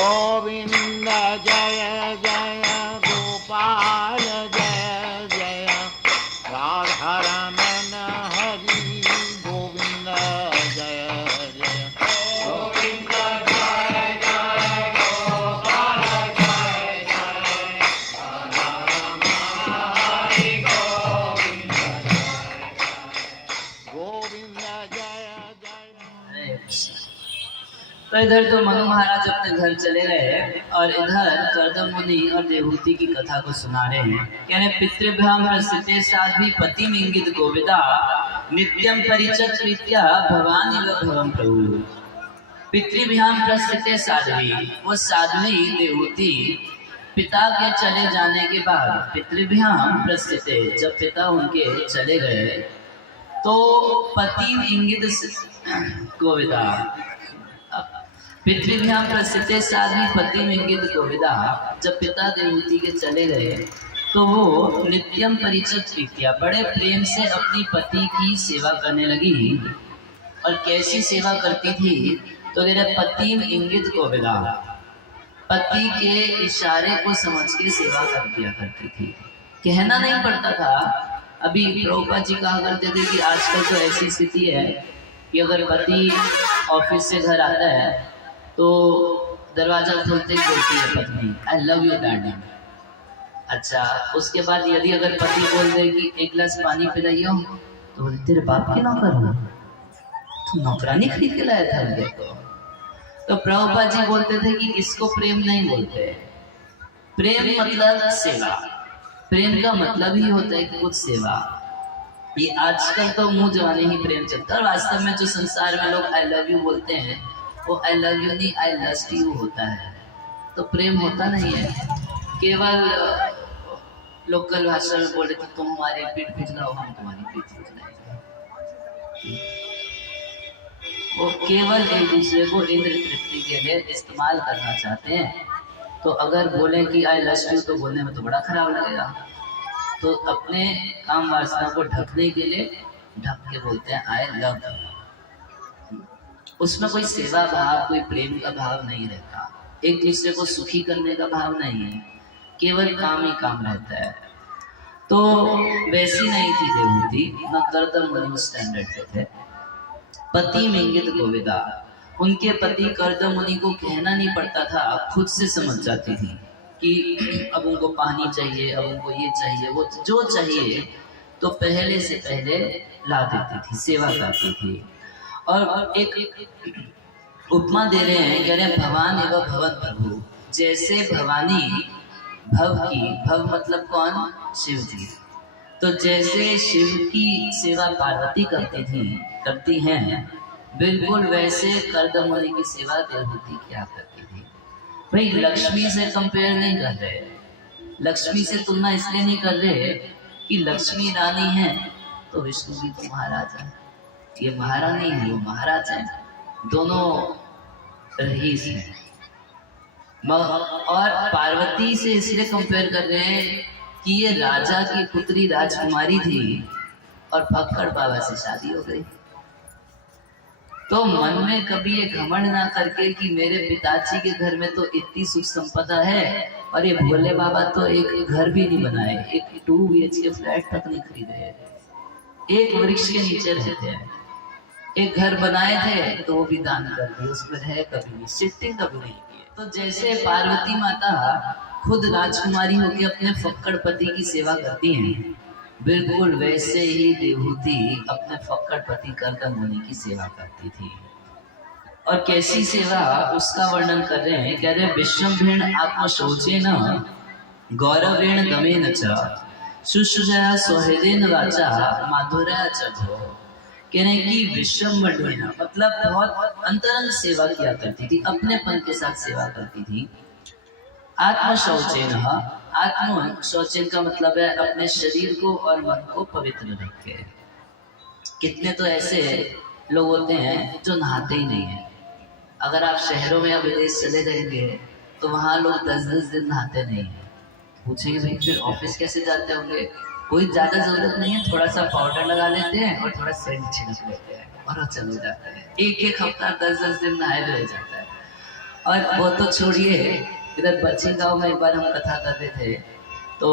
गोविंद जय जय गोपाल जय जय राधा रमण हरि गोविंद जय जय गोविंद जय जय गोपाल जय जय राधा रमण हरि गोविंद जय जय। तो इधर तो मनु महाराज अपने घर चले गए और इधर कर्दम मुनि और देवहूति की कथा को सुना रहे हैं। कह रहे पितृभ्याम प्रसिद्धे साध्वी पति इंगित गोविदा नित्यम परिचत प्रीत्या भवानी व भवम प्रभु। पितृभ्याम प्रसिद्धे साध्वी, वो साध्वी देवहूति पिता के चले जाने के बाद पितृभ्याम प्रसिद्धे, जब पिता उनके चले गए तो पति इंगित गोविदा, पितृभ्याम प्रसिद्धे साध्वी पति इंगित गोविदा, जब पिता देवहूति के चले गए तो वो नित्यम परिचित प्रीत्या, बड़े प्रेम से अपनी पति की सेवा करने लगी। और कैसी सेवा करती थी? तो मेरे पति इंगित गोविदा, पति के इशारे को समझ के सेवा कर दिया करती थी। कहना नहीं पड़ता था। अभी प्रभुपाद जी कहा करते थे कि आजकल तो ऐसी स्थिति है कि अगर पति ऑफिस से घर आता है तो दरवाजा खोलते ही बोलती है पत्नी आई लव यू डैडी। अच्छा, उसके बाद यदि अगर पति बोल दे कि एक गिलास पानी पिलाइयो तो बोलते तेरे बाप की नौकर हूँ, तू नौकरानी खरीद के लाया था मुझे को। तो प्रभुपाद जी बोलते थे कि इसको प्रेम नहीं बोलते। प्रेम मतलब सेवा, प्रेम का मतलब ही होता है कि कुछ सेवा। ये आजकल तो मुंह जवानी ही प्रेम चलता है। वास्तव में जो संसार में लोग आई लव यू बोलते हैं वो आई लव यू नहीं आई लस्ट यू होता है। तो प्रेम होता नहीं है। केवल लोकल भाषा में बोले तो तुम हमारी पीठ पिछलाओ हम तुम्हारी पीठ पिछलाएंगे। वो केवल एक दूसरे को इंद्र तृप्ति के लिए इस्तेमाल करना चाहते हैं। तो अगर बोले कि आई लस्ट यू तो बोलने में तो बड़ा खराब लगेगा। तो अपने काम वासना को ढकने के लिए ढक के बोलते हैं आई लव। उसमें कोई सेवा भाव, कोई प्रेम का भाव नहीं रहता। एक दूसरे को सुखी करने का भाव नहीं है, केवल काम ही काम रहता है। तो वैसी नहीं थी देवहूति, न कर्दम मुनि स्टैंडर्ड पे थे। पति इंगित गोविदा, उनके पति कर्दम मुनि को कहना नहीं पड़ता था, खुद से समझ जाती थी कि अब उनको पानी चाहिए, अब उनको ये चाहिए, वो जो चाहिए तो पहले से पहले ला देती थी, सेवा करती थी। और एक उपमा दे रहे हैं, कह रहे हैं भवान एवं भवन प्रभु। जैसे भवानी भव की, भव मतलब कौन? शिव जी। तो जैसे शिव की सेवा पार्वती करती हैं, बिल्कुल वैसे कर्दम मुनि की सेवा देवहूति क्या करती थी। भाई लक्ष्मी से कंपेयर नहीं कर रहे, लक्ष्मी से तुलना इसलिए नहीं कर रहे कि लक्ष्मी रानी है तो विष्णु जी तो महाराज है, ये महारानी है, वो महाराज है, दोनों रईस हैं। और पार्वती से इसलिए कंपेयर कर रहे हैं कि ये राजा की पुत्री राजकुमारी थी और फक्कड़ बाबा से शादी हो गई। तो मन में कभी ये घमंड ना करके कि मेरे पिताजी के घर में तो इतनी सुख संपदा है और ये भोले बाबा तो एक घर भी नहीं बनाए, एक 2 BHK फ्लैट तक नहीं खरीदे, एक वृक्ष के नीचे रहते हैं। एक घर बनाए थे तो वो भी दान कर दिए, उसमें रहे कभी नहीं, शिफ्टिंग कभी नहीं किए। तो जैसे पार्वती माता खुद राजकुमारी होकर अपने फक्कड़ पति की सेवा करती हैं, बिल्कुल वैसे ही देवहूति अपने फक्कड़ पति कर्दम मुनि की सेवा करती थी। और कैसी सेवा उसका वर्णन कर रहे हैं, कह रहे हैं विश्वम्भेन आत्मशोचेन गौरवेण दमेन च शुश्रूषया सौहृदेन वाचा माधुर्या च भो। कह रहे हैं कि विश्वम्भेन मतलब बहुत अंतरंग सेवा किया करती थी, अपनेपन के साथ सेवा करती थी। आत्मशौचेन, आत्म शौचन का मतलब है अपने शरीर को और मन को पवित्र रखे। कितने तो ऐसे लोग होते हैं जो नहाते ही नहीं है। अगर आप शहरों में या विदेश चले जाएंगे तो वहाँ लोग 10-10 दिन नहाते नहीं है। पूछेंगे भाई फिर ऑफिस कैसे जाते होंगे? कोई ज्यादा जरूरत नहीं है, थोड़ा सा पाउडर लगा लेते हैं और थोड़ा सेंट छिड़क लेते हैं और चले जाते हैं। एक हफ्ता 10-10 दिन नहाए रह जाता है। और वो तो छोड़िए, इधर बच्ची गांव में एक बार हम कथा करते थे, तो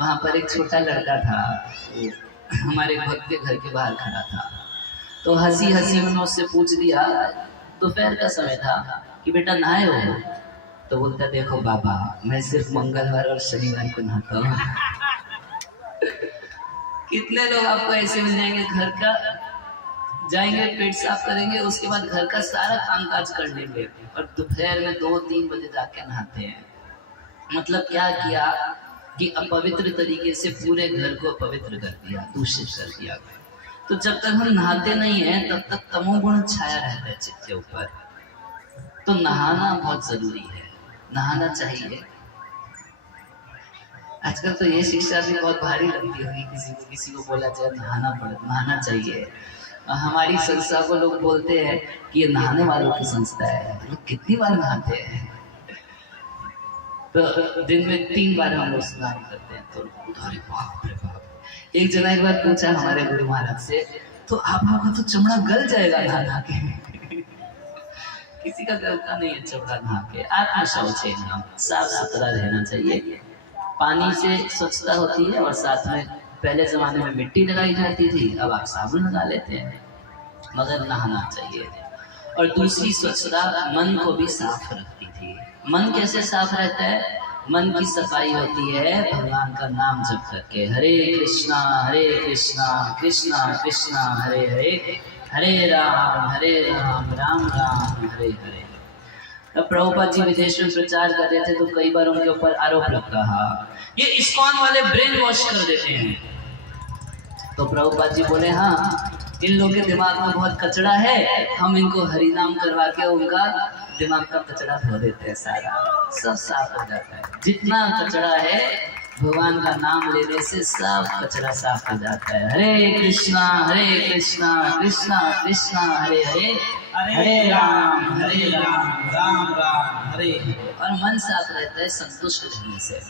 वहाँ पर एक छोटा लड़का था, वो हमारे भक्त के घर के बाहर खड़ा था। तो हंसी हंसी उन्होंने उससे पूछ दिया, दोपहर का समय था, कि बेटा नहाए हो? तो बोलता देखो बाबा, मैं सिर्फ मंगलवार और शनिवार को नहाता हूँ। कितने लोग आपको ऐसे मिल जाएंगे, घर का जाएंगे, पेट साफ करेंगे, उसके बाद घर का सारा कामकाज कर लेंगे और दोपहर में 2-3 बजे जाके नहाते हैं। मतलब क्या किया कि अपवित्र तरीके से पूरे घर को अपवित्र कर दिया, दूषित कर दिया। तो जब तक हम नहाते नहीं हैं तब तक तमोगुण छाया रहता है चित्त के ऊपर। तो नहाना बहुत जरूरी है, नहाना चाहिए। आजकल तो ये शिक्षा भी बहुत भारी लगती होगी, किसी को बोला जाए नहाना चाहिए। हमारी संस्था को लोग बोलते हैं कि ये नहाने वालों की संस्था है। लोग कितनी बार नहाते हैं? तो दिन में 3 बार हम लोग स्नान करते हैं। तो अरे बाप रे बाप। एक जना एक बार पूछा हमारे गुरु महाराज से, तो आप लोगों का तो चमड़ा गल जाएगा नहा के। किसी का गलता नहीं है चमड़ा नहा के। आत्म शौच है, साफ सुथरा रहना चाहिए। पानी से स्वच्छता होती है और साथ में पहले जमाने में मिट्टी लगाई जाती थी, अब आप साबुन लगा लेते हैं, मगर नहाना चाहिए। और दूसरी स्वच्छता मन को भी साफ रखती थी। मन कैसे साफ रहता है? मन की सफाई होती है भगवान का नाम जप करके, हरे कृष्णा कृष्णा कृष्णा हरे हरे, हरे राम राम राम हरे हरे। अब प्रभुपाद जी विदेश में प्रचार कर रहे थे तो कई बार उनके ऊपर आरोप लगा, ये इस्कॉन वाले ब्रेन वॉश कर देते हैं। तो प्रभुपाद जी बोले, हाँ इन लोगों के दिमाग में बहुत कचरा है, हम इनको हरि नाम करवा के उनका दिमाग का कचरा धो देते हैं, सारा सब साफ हो जाता है। जितना कचरा है भगवान का नाम लेने से सब कचरा साफ हो जाता है। हरे कृष्णा कृष्णा कृष्णा हरे हरे, हरे राम राम राम हरे। और मन साफ रहता है संतुष्ट रहने से।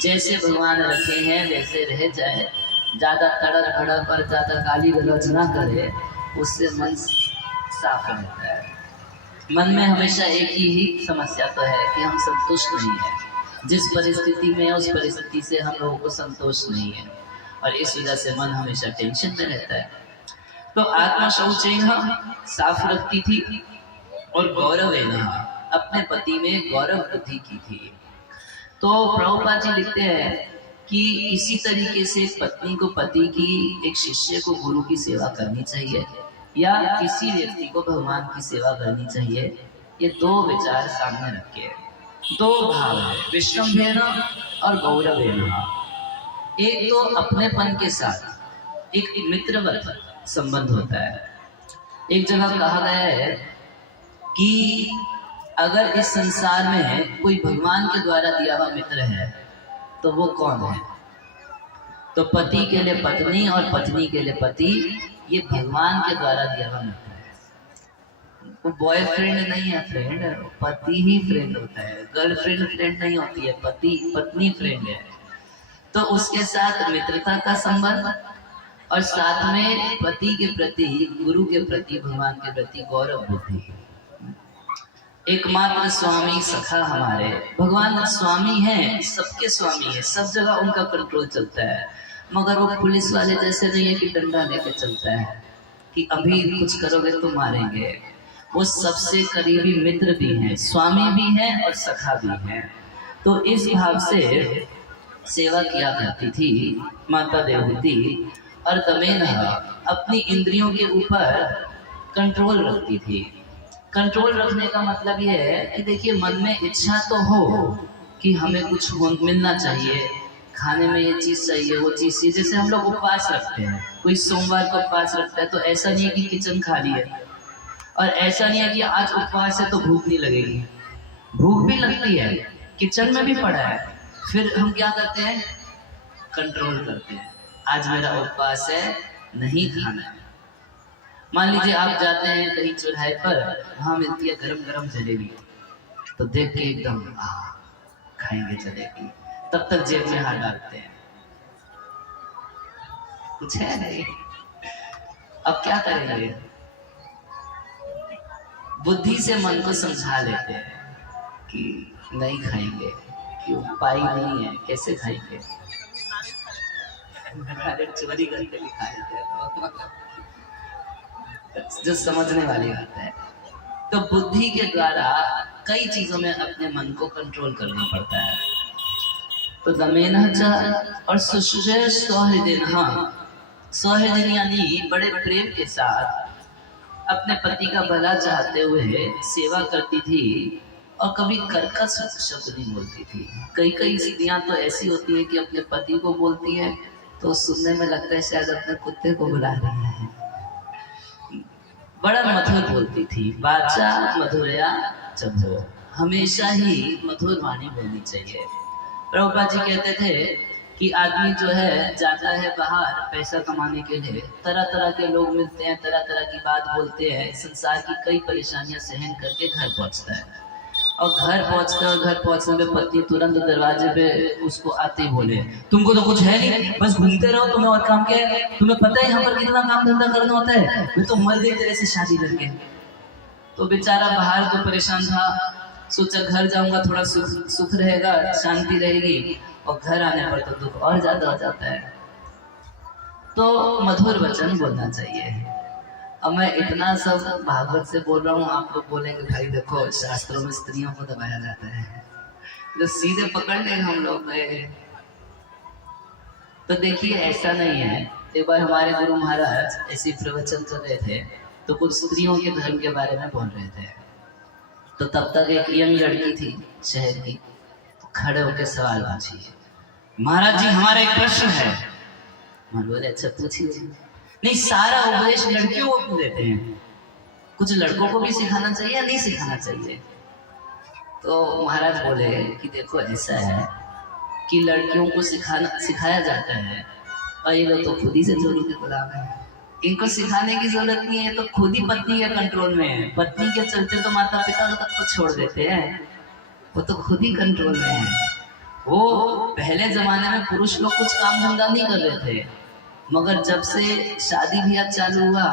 जैसे भगवान रखे हैं वैसे रह जाए, ज्यादा तड़क भड़क और ज्यादा गाली गलौज ना करे, उससे मन साफ रहता है। मन में हमेशा एक ही समस्या तो है कि हम संतुष्ट नहीं है। जिस परिस्थिति में है उस परिस्थिति से हम लोगों को संतोष नहीं है और इस वजह से मन हमेशा टेंशन में रहता है। तो आत्मा शौचेन साफ रखती थी और गौरवेन अपने पति में गौरव वृद्धि की थी। तो प्रभुपाद जी लिखते हैं कि इसी तरीके से पत्नी को पति की, एक शिष्य को गुरु की सेवा करनी चाहिए या किसी व्यक्ति को भगवान की सेवा करनी चाहिए। ये 2 विचार सामने रखे, 2 भाव है, विश्रम्भेन और गौरवेन। एक तो अपनेपन के साथ एक मित्रवत संबंध होता है। एक जगह कहा गया है कि अगर इस संसार में कोई भगवान के द्वारा दिया हुआ मित्र है तो वो कौन है? तो पति के लिए पत्नी और पत्नी के लिए पति, ये भगवान के द्वारा दिया हुआ मित्र है। वो बॉयफ्रेंड नहीं है, फ्रेंड है। पति ही फ्रेंड होता है, गर्लफ्रेंड फ्रेंड नहीं होती है, पति पत्नी फ्रेंड है। तो उसके साथ मित्रता का संबंध और साथ में पति के प्रति, गुरु के प्रति, भगवान के प्रति गौरव बुद्धि। एकमात्र स्वामी सखा हमारे, भगवान स्वामी हैं, सबके स्वामी है, सब जगह उनका कंट्रोल चलता है। मगर वो पुलिस वाले जैसे नहीं है कि डंडा लेके चलता है कि अभी कुछ करोगे तो मारेंगे। वो सबसे करीबी मित्र भी हैं, स्वामी भी हैं और सखा भी हैं। तो इस भाव से सेवा किया करती थी माता देवहूति। और दमेन अपनी इंद्रियों के ऊपर कंट्रोल रखती थी। कंट्रोल रखने का मतलब ये है कि देखिए, मन में इच्छा तो हो कि हमें कुछ मिलना चाहिए, खाने में ये चीज़ चाहिए, वो चीज़ चाहिए। जैसे हम लोग उपवास रखते हैं, कोई सोमवार को उपवास रखता है तो ऐसा नहीं है कि किचन खाली है और ऐसा नहीं है कि आज उपवास है तो भूख नहीं लगेगी। भूख भी लगती है, किचन में भी पड़ा है, फिर हम क्या करते हैं? कंट्रोल करते हैं, आज मेरा उपवास है, नहीं खाना है। मान लीजिए आप जाते हैं कहीं चौराहे पर, वहाँ मिलती है गरम गरम जलेबी, तो देख के एकदम खाएंगे जलेबी, तब तक जेब में हाथ डालते हैं, कुछ है नहीं। अब क्या करेंगे? बुद्धि से मन को समझा लेते हैं कि नहीं खाएंगे, कि उपाय नहीं है, कैसे खाएंगे, चोरी करके भी खा लेते हैं, जो समझने वाली बात है। तो बुद्धि के द्वारा कई चीजों में अपने मन को कंट्रोल करना पड़ता है। तो दमेन और सुश्रय सौहृदय, सौहृदय यानी बड़े प्रेम के साथ अपने पति का भला चाहते हुए सेवा करती थी और कभी कर्कश शब्द नहीं बोलती थी। कई कई स्त्रियां तो ऐसी होती है कि अपने पति को बोलती है तो सुनने में लगता है शायद अपने कुत्ते को बुला रही है। बड़ा मधुर बोलती थी, वाचा मधुरया चंद्रो, हमेशा ही मधुर वाणी बोलनी चाहिए। प्रभुपाद जी कहते थे कि आदमी जो है जाता है बाहर पैसा कमाने के लिए, तरह तरह के लोग मिलते हैं, तरह तरह की बात बोलते हैं, संसार की कई परेशानियां सहन करके घर पहुंचता है। और घर पहुंचता है, घर पहुंचने में पति तुरंत दरवाजे पे उसको आते ही बोले, तुमको तो कुछ है नहीं, बस घूमते रहो, तुम्हें और काम क्या है, तुम्हें पता है यहाँ पर कितना काम धंधा करना होता है, मैं तो मर गई तेरे से शादी करके। तो बेचारा बाहर तो परेशान था, सोचा घर जाऊंगा थोड़ा सुख रहेगा, शांति रहेगी, और घर आने पर तो दुख और ज्यादा हो जाता है। तो मधुर वचन बोलना चाहिए। अब मैं इतना सब भागवत से बोल रहा हूँ, आप लोग बोलेंगे भाई देखो शास्त्रों में स्त्रियों को दबाया जाता है, जो सीधे पकड़ लेंगे हम लोग गए। तो देखिए ऐसा नहीं है। एक बार हमारे गुरु महाराज ऐसी प्रवचन कर रहे थे तो कुछ स्त्रियों के धर्म के बारे में बोल रहे थे। तो तब तक एक यंग लड़की थी शहर की, तो खड़े होकर सवाल पूछी, महाराज जी हमारा एक प्रश्न है। मैं बोले अच्छा पूछिए। नहीं, सारा उपदेश लड़कियों को देते हैं, कुछ लड़कों को भी सिखाना चाहिए या नहीं सिखाना चाहिए? तो महाराज बोले कि देखो ऐसा है कि लड़कियों को सिखाया जाता है और ये लोग तो खुद ही से जोरू के गुलाम है, इनको सिखाने की जरूरत नहीं है, तो खुद ही पत्नी के कंट्रोल में है। पत्नी के चलते तो माता पिता तक तो छोड़ देते हैं, वो तो खुद ही कंट्रोल में है। वो पहले जमाने में पुरुष लोग कुछ काम धंधा नहीं कर रहे थे, मगर जब से शादी ब्याह चालू हुआ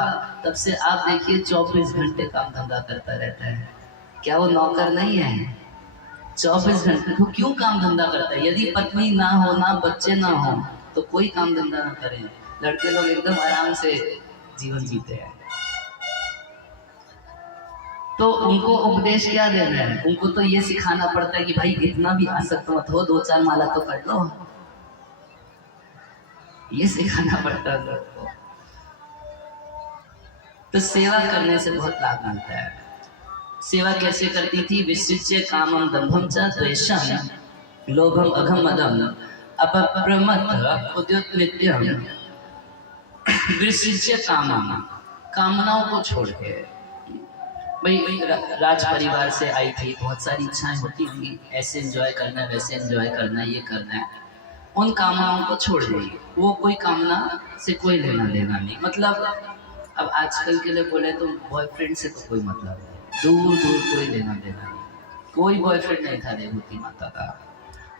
तब से आप देखिए 24 घंटे काम धंधा करता रहता है। क्या वो नौकर नहीं है? 24 घंटे वो क्यों काम धंधा करता है? यदि पत्नी ना हो, ना बच्चे ना हो, तो कोई काम धंधा ना करें। लड़के लोग एकदम आराम से जीवन जीते हैं। तो उनको उपदेश क्या देना है? उनको तो ये सिखाना पड़ता है कि भाई इतना भी आसक्त मत हो, 2-4 माला तो कर लो, ये सिखाना पड़ता है को। तो सेवा करने से बहुत लाभ मिलता है। सेवा कैसे करती थी? विसृज्य कामम दंभम च द्वेषम लोभम अघम मदम अपप्रमत्त उद्युत नित्यम। विसृज्य कामम, कामनाओं को छोड़ के, भाई राज परिवार से आई थी, बहुत सारी इच्छाएं होती होंगी, ऐसे एंजॉय करना है, वैसे एंजॉय करना है, ये करना है, उन कामनाओं को छोड़ देगी। वो कोई कामना से कोई लेना देना नहीं। मतलब अब आजकल के लिए बोले तो बॉयफ्रेंड से तो कोई मतलब नहीं, दूर दूर कोई लेना देना नहीं। कोई बॉयफ्रेंड नहीं था देवहूति माता का।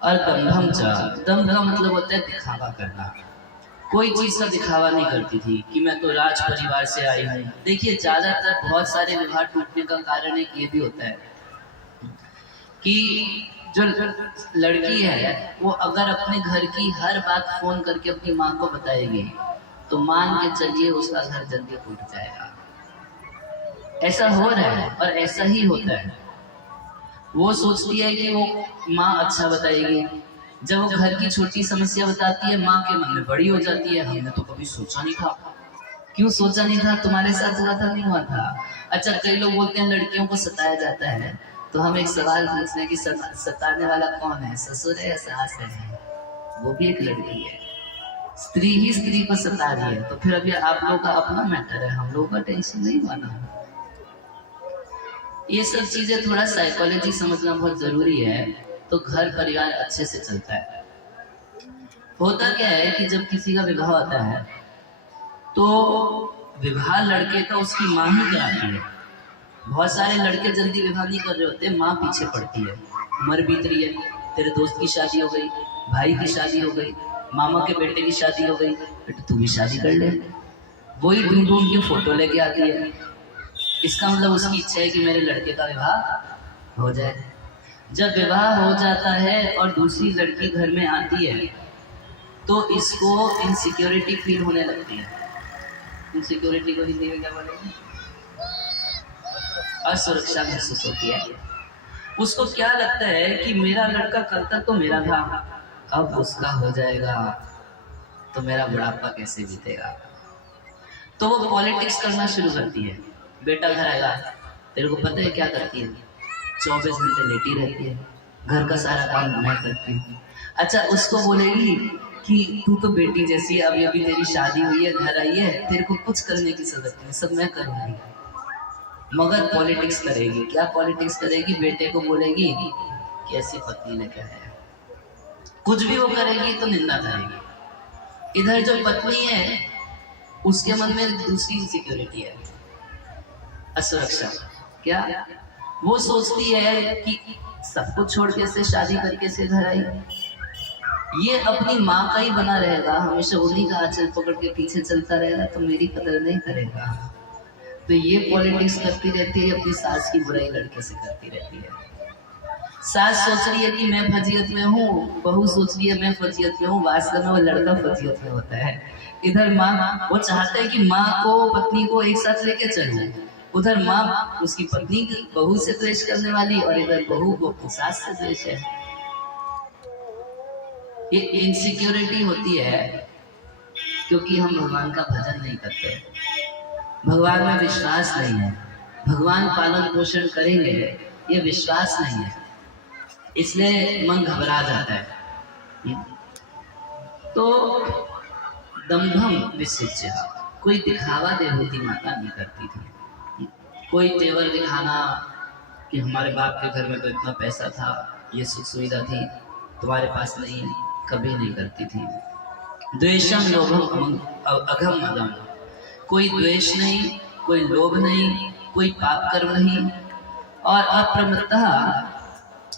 और दंभम चा, दंभ का मतलब होता है दिखावा करना। कोई चीज का दिखावा नहीं करती थी कि मैं तो राज परिवार से आई हूँ। देखिए ज्यादातर बहुत सारे विवाह टूटने का कारण एक ये भी होता है कि जो लड़की है वो अगर अपने घर की हर बात फोन करके अपनी माँ को बताएगी तो मान के चलिए उसका घर जल्दी टूट जाएगा। ऐसा हो रहा है और ऐसा ही होता है। वो सोचती है कि वो माँ अच्छा बताएगी, जब वो घर की छोटी समस्या बताती है माँ के मन में बड़ी हो जाती है, हमने तो कभी सोचा नहीं था। क्यों सोचा नहीं था? तुम्हारे साथ हुआ था, नहीं हुआ था? अच्छा, कई लोग बोलते हैं लड़कियों को सताया जाता है, तो हम एक सवाल पूछते हैं कि सताने वाला कौन है, ससुर है या सास है? वो भी एक लड़की है, स्त्री ही स्त्री को सता रही है। तो फिर अभी आप लोगों का अपना मैटर है, हम लोगों का टेंशन नहीं माना। ये सब चीजें थोड़ा साइकोलॉजी समझना बहुत जरूरी है, तो घर परिवार अच्छे से चलता है। होता क्या है कि जब किसी का विवाह होता है तो विवाह लड़के का उसकी माँ ही कराती है। बहुत सारे लड़के जल्दी विवाह नहीं कर रहे होते, माँ पीछे पड़ती है, उम्र बीत रही है, तेरे दोस्त की शादी हो गई, भाई की शादी हो गई, मामा के बेटे की शादी हो गई, बेटे तू भी शादी कर ले। वही ढूंढ ढूंढ के फोटो लेके आती है, इसका मतलब उसकी इच्छा है कि मेरे लड़के का विवाह हो जाए। जब विवाह हो जाता है और दूसरी लड़की घर में आती है तो इसको इनसिक्योरिटी फील होने लगती है। इनसिक्योरिटी को हिंदी में क्या बोलेंगे? असुरक्षा महसूस होती है। उसको क्या लगता है कि मेरा लड़का कल तक तो मेरा था, अब उसका हो जाएगा तो मेरा बुढ़ापा कैसे बीतेगा। तो वो पॉलिटिक्स करना शुरू करती है। बेटा घर आएगा, तेरे को पता है क्या करती है? 24 घंटे लेटी रहती है, घर का सारा काम मैं करती हूँ। अच्छा, उसको बोलेगी कि तू तो बेटी जैसी है, अभी अभी तेरी शादी हुई है, घर आई है, तेरे को कुछ करने की जरूरत नहीं, सब मैं करूँगी। मगर पॉलिटिक्स करेगी। क्या पॉलिटिक्स करेगी? बेटे को बोलेगी कि ऐसी पत्नी लेकर आया। कुछ भी वो करेगी तो निंदा करेगी। इधर जो पत्नी है उसके मन में दूसरी इनसिक्योरिटी है, असुरक्षा। क्या वो सोचती है कि सब कुछ छोड़ के से शादी करके से घर आई, ये अपनी माँ का ही बना रहेगा, हमेशा उन्हीं का आंचल पकड़ के पीछे चलता रहेगा तो मेरी कदर नहीं करेगा। तो ये पॉलिटिक्स करती रहती है, अपनी सास की बुराई लड़के से करती रहती है। सास सोच रही है कि मैं फजीयत में हूँ, बहू सोच रही है मैं फजीयत में हूँ, वास्तव में वो लड़का फजीयत में होता है। इधर माँ वो चाहता है कि माँ को पत्नी को एक साथ लेके चले, उधर माँ उसकी पत्नी बहू से द्वेष करने वाली और इधर बहू को अपनी सास से द्वेष है। ये इनसिक्योरिटी होती है क्योंकि हम भगवान का भजन नहीं करते, भगवान में विश्वास नहीं है, भगवान पालन पोषण करेंगे ये विश्वास नहीं है, इसलिए मन घबरा जाता है। तो दंभम विसृज्य, कोई दिखावा देवहूति माता नहीं करती थी। कोई तेवर दिखाना कि हमारे बाप के घर में तो इतना पैसा था, ये सुख सुविधा थी, तुम्हारे पास नहीं, कभी नहीं करती थी। द्वेषम लोभम अघम अगम, कोई द्वेष नहीं, कोई लोभ नहीं, कोई पाप कर्म नहीं, और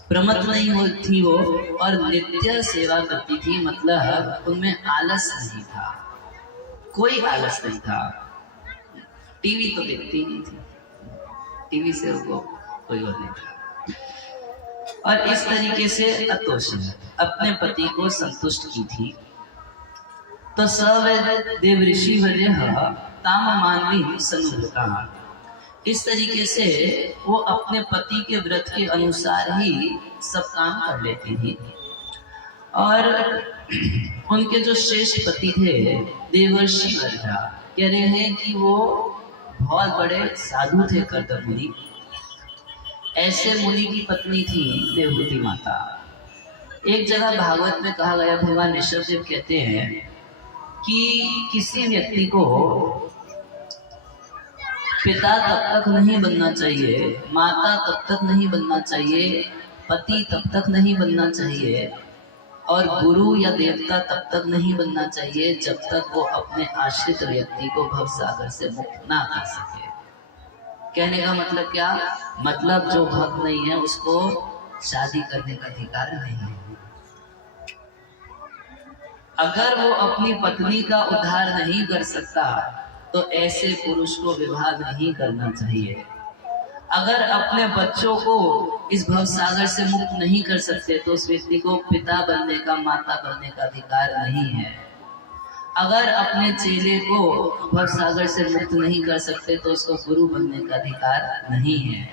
प्रमत्त नहीं होती वो, और नित्य सेवा करती थी। मतलब उनमें आलस नहीं था, कोई आलस नहीं था। टीवी तो देखती नहीं थी, टीवी से उनको कोई और नहीं था। और इस तरीके से अतोष अपने पति को संतुष्ट की थी। तो सब देव ऋषि ताम मानवी सनुव्रता, इस तरीके से वो अपने पति के व्रत के अनुसार ही सब काम कर लेती थी। और उनके जो श्रेष्ठ पति थे देवर्षि वर्धा, कह रहे हैं कि वो बहुत बड़े साधु थे, कर्दम मुनि। ऐसे मुनि की पत्नी थी देवहूति माता। एक जगह भागवत में कहा गया, भगवान ऋषभदेव कहते हैं कि किसी व्यक्ति को पिता तब तक नहीं बनना चाहिए, माता तब तक नहीं बनना चाहिए, पति तब तक नहीं बनना चाहिए, और गुरु या देवता तब तक नहीं बनना चाहिए जब तक वो अपने आश्रित व्यक्ति को भवसागर से मुक्त ना कर सके। कहने का मतलब क्या? मतलब जो भक्त नहीं है उसको शादी करने का अधिकार नहीं है। अगर वो अपनी पत्नी का उद्धार नहीं कर सकता तो ऐसे पुरुष को विवाह नहीं करना चाहिए। अगर अपने बच्चों को इस भवसागर से मुक्त नहीं कर सकते तो उस व्यक्ति को पिता बनने का, माता बनने का अधिकार नहीं है। अगर अपने चेले को भवसागर से मुक्त नहीं कर सकते तो उसको गुरु बनने का अधिकार नहीं है।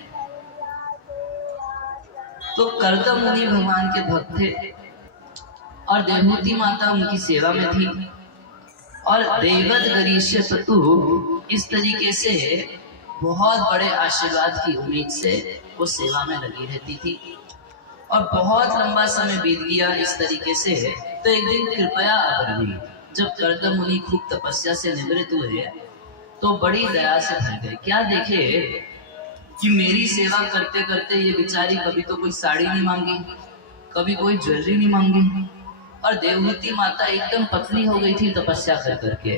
तो कर्दम मुनि भगवान के भक्त थे और देवहूति माता उनकी सेवा में थी। और देवद गरीष्य पतु इस तरीके से बहुत बड़े आशीर्वाद की उम्मीद से वो सेवा में लगी रहती थी। और बहुत लंबा समय बीत गया इस तरीके से। तो एक दिन कृपया अब्रवी, जब कर्दम मुनि खूब तपस्या से निवृत्त हुए तो बड़ी दया से भर गए। क्या देखे कि मेरी सेवा करते करते ये बेचारी कभी तो कोई साड़ी नहीं मांगी, कभी कोई ज्वेलरी नहीं मांगी, और देवहूति माता एकदम पतली हो गई थी तपस्या कर करके।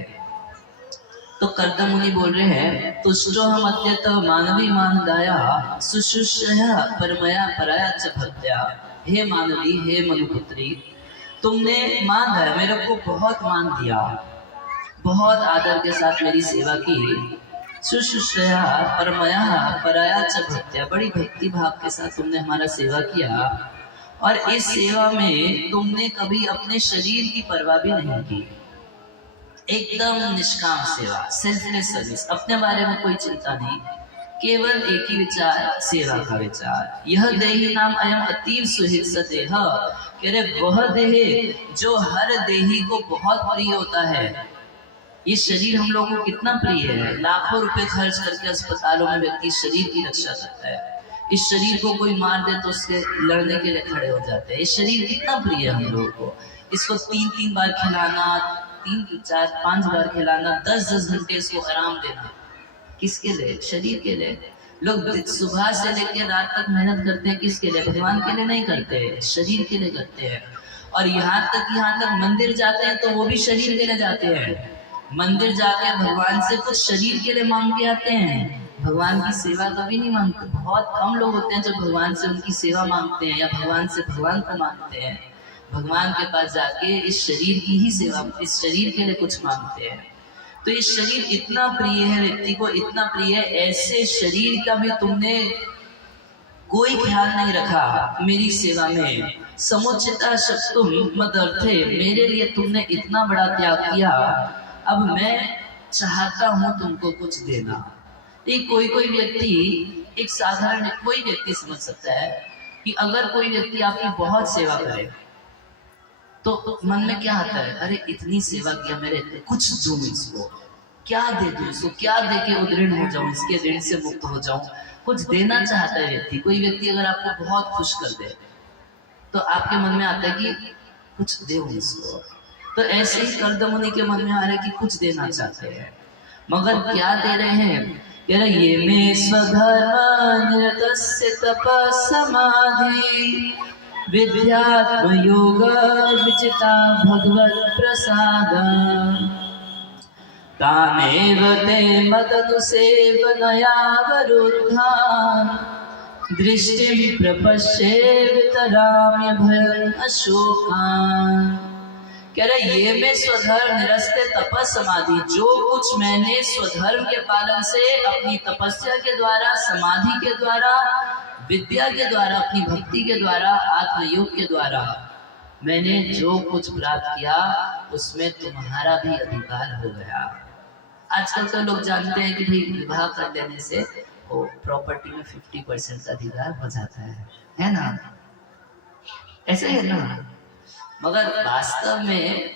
तो कर्दम मुनि बोल रहे हैं, तुष्टो हम अत्यत मानवी मानदाया सुशुष्य परमया पराया च भक्त्या। हे मानवी, हे मनुपुत्री, तुमने मान है, मेरे को बहुत मान दिया, बहुत आदर के साथ मेरी सेवा की, शुश्रूषया परमया पराया च भक्त्या, बड़ी भक्ति भाव के साथ तुमने हमारा सेवा किया, और इस सेवा में तुमने कभी अपने शरीर की परवाह भी नहीं की। एकदम निष्काम सेवा, सेल्फलेस सर्विस, अपने बारे में कोई चिंता नहीं, केवल एक ही विचार, सेवा का विचार। यह देही नाम अयम अतीव सुहित सदेह, कह रहे वह देह जो हर देही को बहुत प्रिय होता है। ये शरीर हम लोगों को कितना प्रिय है, लाखों रुपए खर्च करके अस्पतालों में व्यक्ति शरीर की रक्षा करता है। इस शरीर को कोई मार दे तो उसके लड़ने के लिए खड़े हो जाते हैं। ये शरीर कितना प्रिय है हम लोगों को। इसको 3-3 बार खिलाना, 3-4-5 बार खिलाना, 10-10 घंटे इसको आराम देना, किसके लिए? शरीर के लिए। लोग सुबह से लेकर रात तक मेहनत करते हैं, किसके लिए? भगवान के लिए नहीं करते, शरीर के लिए करते हैं। और यहाँ तक मंदिर जाते हैं तो वो भी शरीर के लिए जाते हैं। मंदिर जाके भगवान से कुछ शरीर के लिए मांग के आते हैं, भगवान की सेवा कभी नहीं मांगते। बहुत कम लोग होते हैं जो भगवान से उनकी सेवा मांगते हैं या भगवान से भगवान को मांगते हैं। भगवान के पास जाके इस शरीर की ही सेवा, इस शरीर के लिए कुछ मांगते हैं। तो ये शरीर इतना प्रिय है, व्यक्ति को इतना प्रिय है, ऐसे शरीर का भी तुमने कोई ख्याल नहीं रखा मेरी सेवा में। समुचिता शक्तुम मदर्थे, मेरे लिए तुमने इतना बड़ा त्याग किया, अब मैं चाहता हूं तुमको कुछ देना। एक कोई व्यक्ति, एक साधारण कोई व्यक्ति समझ सकता है कि अगर कोई व्यक्ति आपकी बहुत सेवा करे तो मन में क्या आता है, अरे इतनी सेवा किया, मेरे कुछ दूं इसको, क्या दे दूं इसको, क्या दे के उद्ऋण हो जाऊं, इसके ऋण से मुक्त हो जाऊं। कुछ देना चाहता है व्यक्ति। कोई व्यक्ति अगर आपको बहुत खुश कर दे तो आपके मन में आता है कि कुछ दे इसको। तो ऐसे ही कर्दमुनि के मन में आ रहा है कि कुछ देना चाहते हैं, मगर क्या दे रहे हैं? कह रहे ये में स्वधर्म निरतस्य तपः समाधि विद्यात्म योग विचिता भगवत प्रसाद तानेव ते मदनुसेवनया वरुद्धा दृष्टिं प्रपश्ये वितराम्य भयं अशोकान्। कह रहे ये मैं स्वधर्म निरस्ते तपः समाधि, जो कुछ मैंने स्वधर्म के पालन से अपनी तपस्या के द्वारा, समाधि के द्वारा, विद्या के द्वारा, अपनी भक्ति के द्वारा, आत्मयोग के द्वारा मैंने जो कुछ प्राप्त किया उसमें तुम्हारा भी अधिकार हो गया। आजकल तो लोग जानते हैं कि भाई विवाह कर लेने से वो प्रॉपर्टी में 50% का अधिकार हो जाता है ना? ऐसा है ना? मगर वास्तव में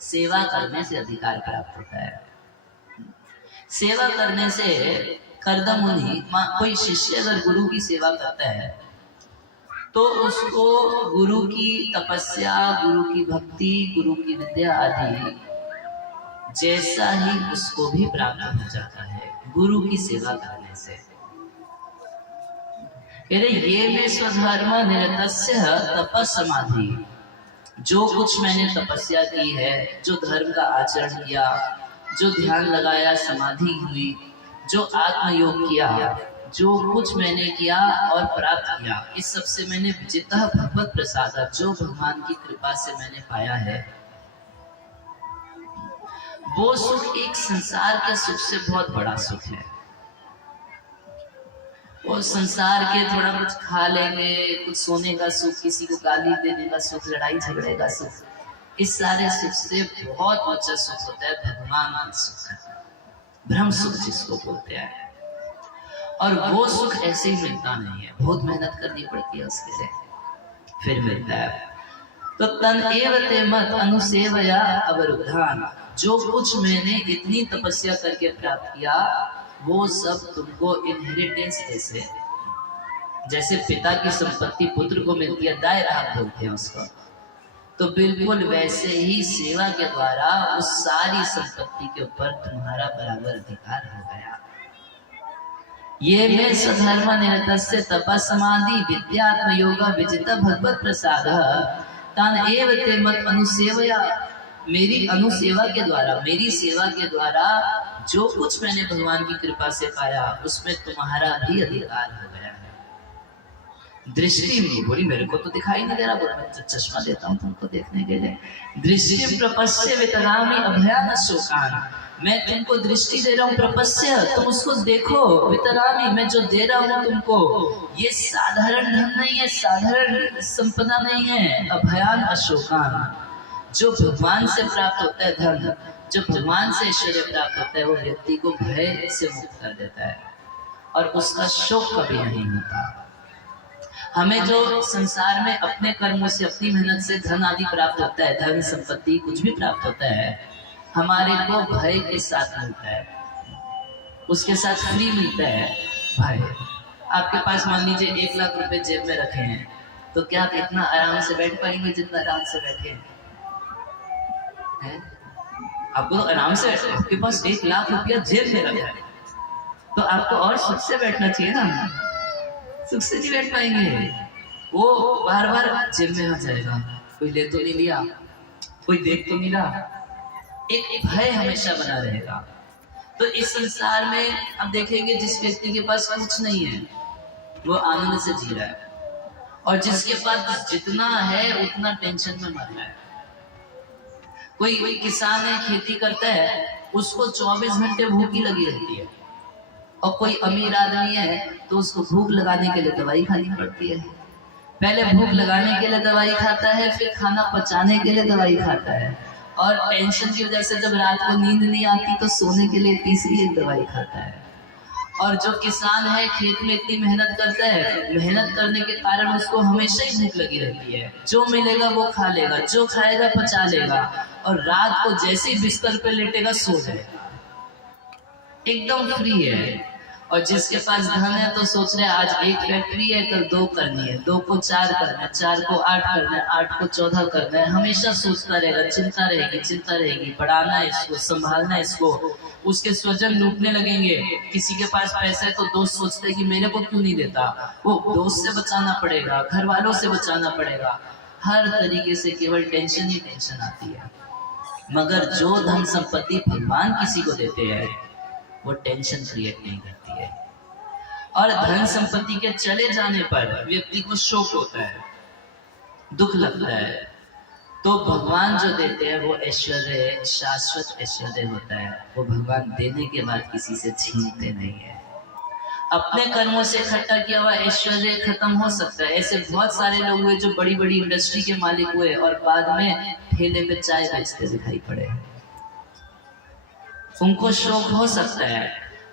सेवा करने से अधिकार प्राप्त होता है। सेवा करने से कर्दमुनि, कोई शिष्य अगर गुरु की सेवा करता है तो उसको गुरु की तपस्या, गुरु की भक्ति, गुरु की विद्या आदि जैसा ही उसको भी प्राप्त हो जाता है गुरु की सेवा करने से। ये में स्वधर्म निरतस्य तपः समाधि, जो कुछ मैंने तपस्या की है, जो धर्म का आचरण किया, जो ध्यान लगाया, समाधि हुई, जो आत्मयोग किया, जो कुछ मैंने किया और प्राप्त किया, इस सब से मैंने विजितः भगवत प्रसाद, जो भगवान की कृपा से मैंने पाया है, वो सुख एक संसार के सुख से बहुत बड़ा सुख है। वो संसार के थोड़ा कुछ खा लेंगे, कुछ सोने का सुख, किसी को गाली देने का सुख, लड़ाई झगड़े का सुख, इस सारे सुख से बहुत ऊंचा सुख होता है भगवान का सुख, ब्रह्म सुख जिसको बोलते हैं। और वो सुख ऐसे ही मिलता नहीं है, बहुत मेहनत करनी पड़ती है उसके लिए, फिर मिलता है। तो तन एव ते मत अनुसेवया अवरुद्धान, जो कुछ मैंने इतनी तपस्या करके प्राप्त किया वो सब तुमको इनहेरिटेंस जैसे पिता की संपत्ति पुत्र को मिलती है, दाय राह बोलते हैं उसको, तो बिल्कुल वैसे ही सेवा के द्वारा उस सारी संपत्ति के ऊपर तुम्हारा बराबर अधिकार हो गया। ये में स्वधर्म निरतस्य तपः समाधि विद्यात्म योग विजित भगवत प्रसाद तान एव ते मत अनुसेवया, मेरी अनुसेवा के द्वारा, मेरी सेवा के द्वारा जो कुछ मैंने भगवान की कृपा से पाया उसमें तुम्हारा भी अधिकार हो गया है। दृष्टि बोली मेरे को तो दिखाई नहीं दे रहा, बोला मैं चश्मा देता हूँ तुमको देखने के लिए। दृष्टि प्रपश्य वितरामि अभयान शोकान, मैं तुमको दृष्टि दे रहा हूँ प्रपस्य, तुम उसको देखो वितरामी, मैं जो दे रहा हूँ तुमको ये साधारण धन नहीं है, साधारण संपदा नहीं है। अभयान अशोकान, जो भगवान से प्राप्त होता है धन, जो भगवान से ऐश्वर्य प्राप्त होता है, वो व्यक्ति को भय से मुक्त कर देता है और उसका शोक कभी नहीं होता। हमें जो संसार में अपने कर्मों से, अपनी मेहनत से धन आदि प्राप्त होता है, धन संपत्ति कुछ भी प्राप्त होता है, हमारे को भय के साथ मिलता है, उसके साथ फ्री मिलता है भय। आपके पास मान लीजिए 1 लाख रुपए जेब में रखे हैं, तो क्या आप इतना आराम से बैठ पाएंगे जितना आराम से बैठे हैं? आपको तो आराम से, आपके पास 1 लाख रुपया जेब में रखा है, तो आपको और सुख से बैठना चाहिए ना, सुख से नहीं बैठ पाएंगे। वो बार बार जेब में आ जाएगा, कोई ले तो नहीं लिया, कोई देख तो नहीं रहा, एक भय हमेशा बना रहेगा। तो इस संसार में आप देखेंगे जिस व्यक्ति के पास कुछ नहीं है वो आनंद से जी रहा है, और जिसके पास जितना है उतना टेंशन में मर रहा है। कोई किसान है, खेती करता है, उसको 24 घंटे भूखी लगी रहती है, और कोई अमीर आदमी है तो उसको भूख लगाने के लिए दवाई खानी पड़ती है। पहले भूख लगाने के लिए दवाई खाता है, फिर खाना पचाने के लिए दवाई खाता है, और टेंशन की वजह से जब रात को नींद नहीं आती तो सोने के लिए तीसरी एक दवाई खाता है। और जो किसान है खेत में इतनी मेहनत करता है, मेहनत करने के कारण उसको हमेशा ही भूख लगी रहती है, जो मिलेगा वो खा लेगा, जो खाएगा पचा लेगा, और रात को जैसे ही बिस्तर पे लेटेगा सो जाएगा, एकदम फ्री है। और जिसके पास धन है तो सोच रहे आज 1 फैक्ट्री है, कल 2 करनी है, 2 को 4 करना है, 4 को 8 करना है, 8 को 14 करना है, हमेशा सोचता रहेगा, चिंता रहेगी, पढ़ाना है इसको, संभालना है इसको। उसके स्वजन लूटने लगेंगे, किसी के पास पैसा है तो दोस्त सोचते हैं कि मेरे को क्यों नहीं देता, वो दोस्त से बचाना पड़ेगा, घर वालों से बचाना पड़ेगा, हर तरीके से केवल टेंशन ही टेंशन आती है। मगर जो धन संपत्ति भगवान किसी को देते हैं वो टेंशन क्रिएट नहीं करती है, और धन संपत्ति के चले जाने पर व्यक्ति को शोक होता है, दुख लगता है। तो भगवान जो देते हैं वो ऐश्वर्य शाश्वत ऐश्वर्य होता है, वो भगवान देने के बाद किसी से छीनते नहीं है। अपने कर्मों से इकट्ठा किया हुआ ऐश्वर्य खत्म हो सकता है। ऐसे बहुत सारे लोग हुए जो बड़ी बड़ी इंडस्ट्री के मालिक हुए और बाद में ठेले पे चाय बेचते दिखाई पड़े, उनको शौक हो सकता है,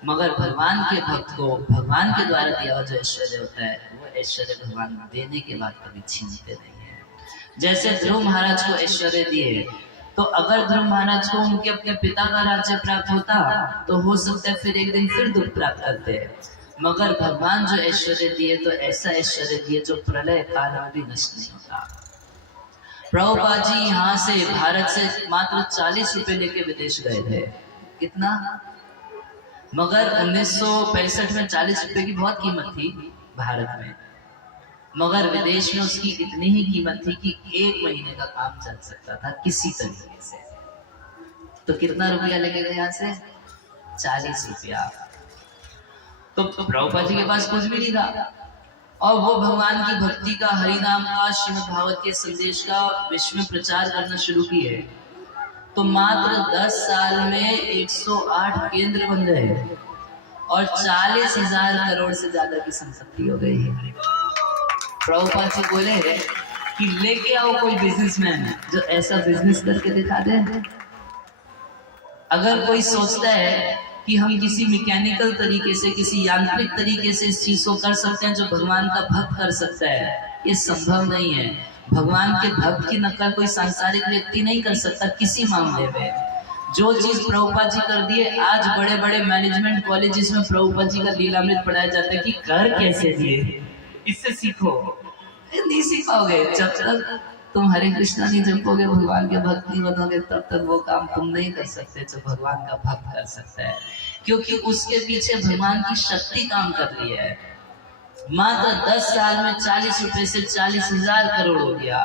मगर भगवान के भक्त को भगवान के द्वारा दिया हुआ जो ऐश्वर्य होता है वो ऐश्वर्य भगवान देने के बाद कभी छीनते नहीं है। जैसे ध्रुव महाराज को ऐश्वर्य दिए, तो अगर ध्रुव महाराज को उनके अपने पिता का राज्य प्राप्त होता तो हो सकता है फिर एक दिन फिर दुख प्राप्त करते, मगर भगवान जो ऐश्वर्य दिए तो ऐसा ऐश्वर्य दिए जो प्रलय काल में भी नष्ट नहीं होता। प्रभुपाद जी यहाँ से भारत से मात्र 40 रुपए लेके विदेश गए थे, कितना, मगर 1965 में 40 रुपए की बहुत कीमत थी भारत में, मगर विदेश में उसकी इतनी ही कीमत थी कि 1 महीने का काम चल सकता था किसी तरीके से। तो कितना रुपया लगेगा यहाँ से, 40 रुपया। तो प्रभुपाद जी के पास कुछ भी नहीं था, और वो भगवान की भक्ति का, हरिनाम का, श्रीमद् भागवत के संदेश का विश्व में प्रचार करना शुरू किए। तो मात्र 10 साल में 108 केंद्र बन गए और 40,000 करोड़ से ज्यादा की संपत्ति हो गई है। प्रभुपाद जी बोले कि लेके आओ कोई बिजनेसमैन जो ऐसा बिजनेस करके दिखा दे। अगर कोई सोचता है कि हम किसी मैकेनिकल तरीके से, किसी यांत्रिक तरीके से इस चीज को कर सकते हैं जो भगवान का भक्त कर सकता है, ये संभव नहीं है। भगवान के भक्त की नकल कोई सांसारिक व्यक्ति नहीं कर सकता किसी मामले में। जो चीज प्रभुपाद जी कर दिए, आज बड़े बड़े मैनेजमेंट कॉलेजेस में प्रभुपाद जी का लीलामृत पढ़ाया जाता है कि कर कैसे दिए, इससे सीखो। नहीं सीख पाओगे जब तक तुम हरे कृष्णा नहीं जपोगे, भगवान के भक्त नहीं बनोगे, तब तक वो काम तुम नहीं कर सकते जो भगवान का भक्त कर सकता है, क्योंकि उसके पीछे भगवान की शक्ति काम कर रही है। मात्र 10 साल में 40 रुपए से 40,000 करोड़ हो गया,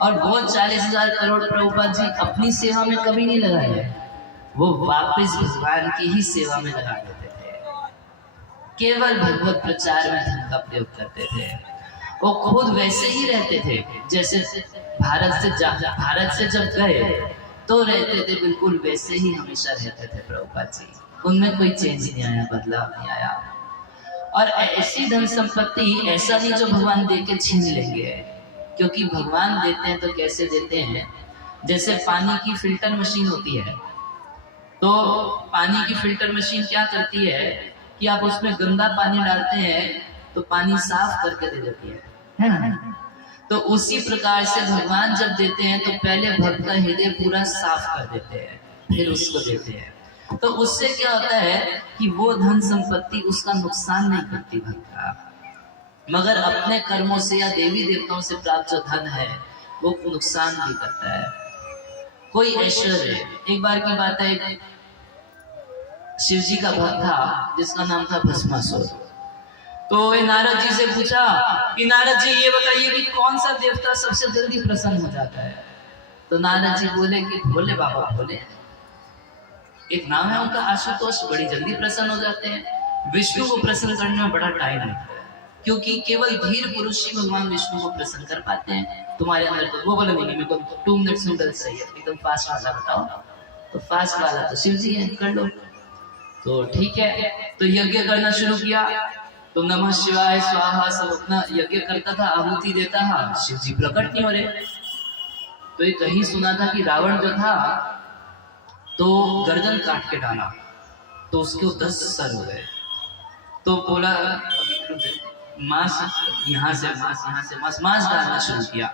और वो 40,000 करोड़ प्रभुपाद जी अपनी सेवा में कभी नहीं लगाए, वो वापस भगवान की ही सेवा में लगा देते थे। केवल भगवत प्रचार में धन का प्रयोग करते थे। वो खुद वैसे ही रहते थे जैसे भारत से जब गए तो रहते थे बिल्कुल वैसे ही हमेशा रहते थे प्रभुपाद जी, उनमें कोई चेंज नहीं आया, बदलाव नहीं आया। और ऐसी धन संपत्ति ऐसा नहीं जो भगवान दे के छीन लेंगे, क्योंकि भगवान देते हैं तो कैसे देते हैं, जैसे पानी की फिल्टर मशीन होती है, तो पानी की फिल्टर मशीन क्या करती है कि आप उसमें गंदा पानी डालते हैं तो पानी साफ करके दे देती है ना। तो उसी प्रकार से भगवान जब देते हैं तो पहले भक्त का हृदय पूरा साफ कर देते हैं, फिर उसको देते हैं। तो उससे क्या होता है कि वो धन संपत्ति उसका नुकसान नहीं करती भक्त का, मगर अपने कर्मों से या देवी देवताओं से प्राप्त जो धन है वो नुकसान भी करता है। कोई ऐश्वर्य, एक बार की बात है, शिव जी का भक्त था जिसका नाम था भस्मासुर। तो वे नारद जी से पूछा कि नारद जी ये बताइए कि कौन सा देवता सबसे जल्दी प्रसन्न हो जाता है। तो नारद जी बोले कि भोले बाबा, भोले एक नाम है उनका आशुतोष, बड़ी जल्दी प्रसन्न हो जाते हैं। विष्णु को प्रसन्न करने में बड़ा टाइम लगता है, क्योंकि केवल धीर पुरुष ही भगवान विष्णु को प्रसन्न कर पाते हैं। तुम्हारे अंदर तो वो बोले नहीं, मेरे को 2 मिनट नूडल्स चाहिए, एकदम फास्ट वाला बताओ। तो फास्ट वाला तो शिव जी है, कर लो। तो ठीक है, तो यज्ञ करना शुरू किया। तो नमः शिवाय स्वाहा सब अपना यज्ञ करता था, आहुति देता था, शिव जी प्रकट नहीं हो रहे। तो ये कहीं सुना था कि रावण जो था तो गर्दन काट के डाला तो उसके 10 सर हो गए। तो बोला मांस यहाँ से मांस, यहाँ से मांस, मांस डालना शुरू किया।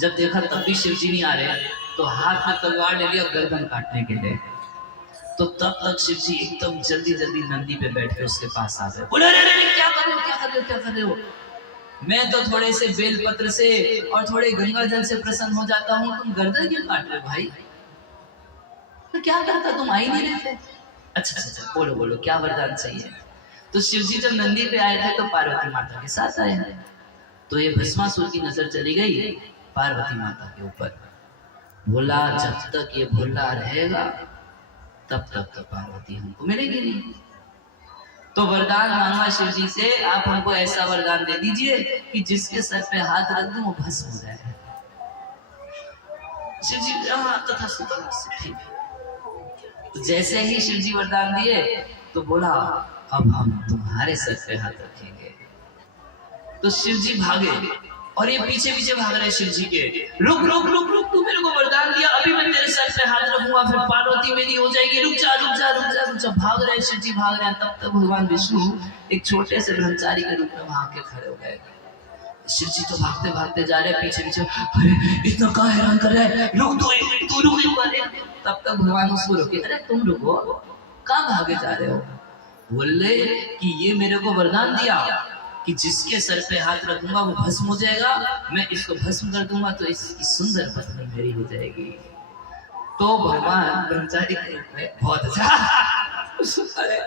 जब देखा तब भी शिव जी नहीं आ रहे, तो हाथ में तलवार ले लिया गर्दन काटने के लिए। तो तब तक शिव जी एकदम जल्दी जल्दी नंदी पे बैठ के उसके पास आ गए। बोले अरे क्या कर रहे हो, क्या कर रहे हो, क्या कर रहे हो? मैं तो थोड़े से बेलपत्र से और थोड़े गंगा जल से प्रसन्न हो जाता हूँ, तुम गर्दन क्यों काट रहे हो भाई? तो क्या करता, तुम आ ही नहीं रहे थे। अच्छा अच्छा, बोलो बोलो क्या वरदान चाहिए? तो शिव जी जब नंदी पे आए थे तो पार्वती माता के साथ आए हैं। तो ये भस्मासुर की नजर चली गई पार्वती माता के ऊपर। बोला जब तक ये भोला रहेगा तब तक तो पार्वती हमको मिलेगी नहीं। तो वरदान मांगा शिव जी से, आप हमको ऐसा वरदान दे दीजिए कि जिसके सर पे हाथ रख दूं वो भस्म हो जाए। शिव जी ठीक है। तो जैसे ही शिव जी वरदान दिए तो बोला अब हम तुम्हारे सर पे हाथ रखेंगे। तो शिव जी भागे और ये पीछे पीछे भाग रहे शिव जी के। रुक रुक रुक रुक, तू मेरे को वरदान दिया, अभी मैं तेरे सर पे हाथ रखूंगा फिर पार्वती मेरी हो जाएगी, रुक जा रुक जा रुक जा रुक जा। भाग रहे शिव जी भाग रहे हैं। तब तक भगवान विष्णु एक छोटे से ब्रह्मचारी के रूप में वहां के खड़े हो गए। शिव जी तो भागते भागते जा रहे पीछे पीछे, अरे इतना कहाँ हैरान कर रहा है, रुक तू रुक। तब तक भगवान उसको रोके, अरे तुम रुको, कहाँ भागे जा रहे हो? बोले कि ये मेरे को वरदान दिया कि जिसके सर पे हाथ रखूंगा वो भस्म हो जाएगा, मैं इसको भस्म कर दूंगा तो इसकी सुंदर पत्नी मेरी हो जाएगी। तो भगवान ब्रह्मचारी के रूप में बहुत अच्छा अरे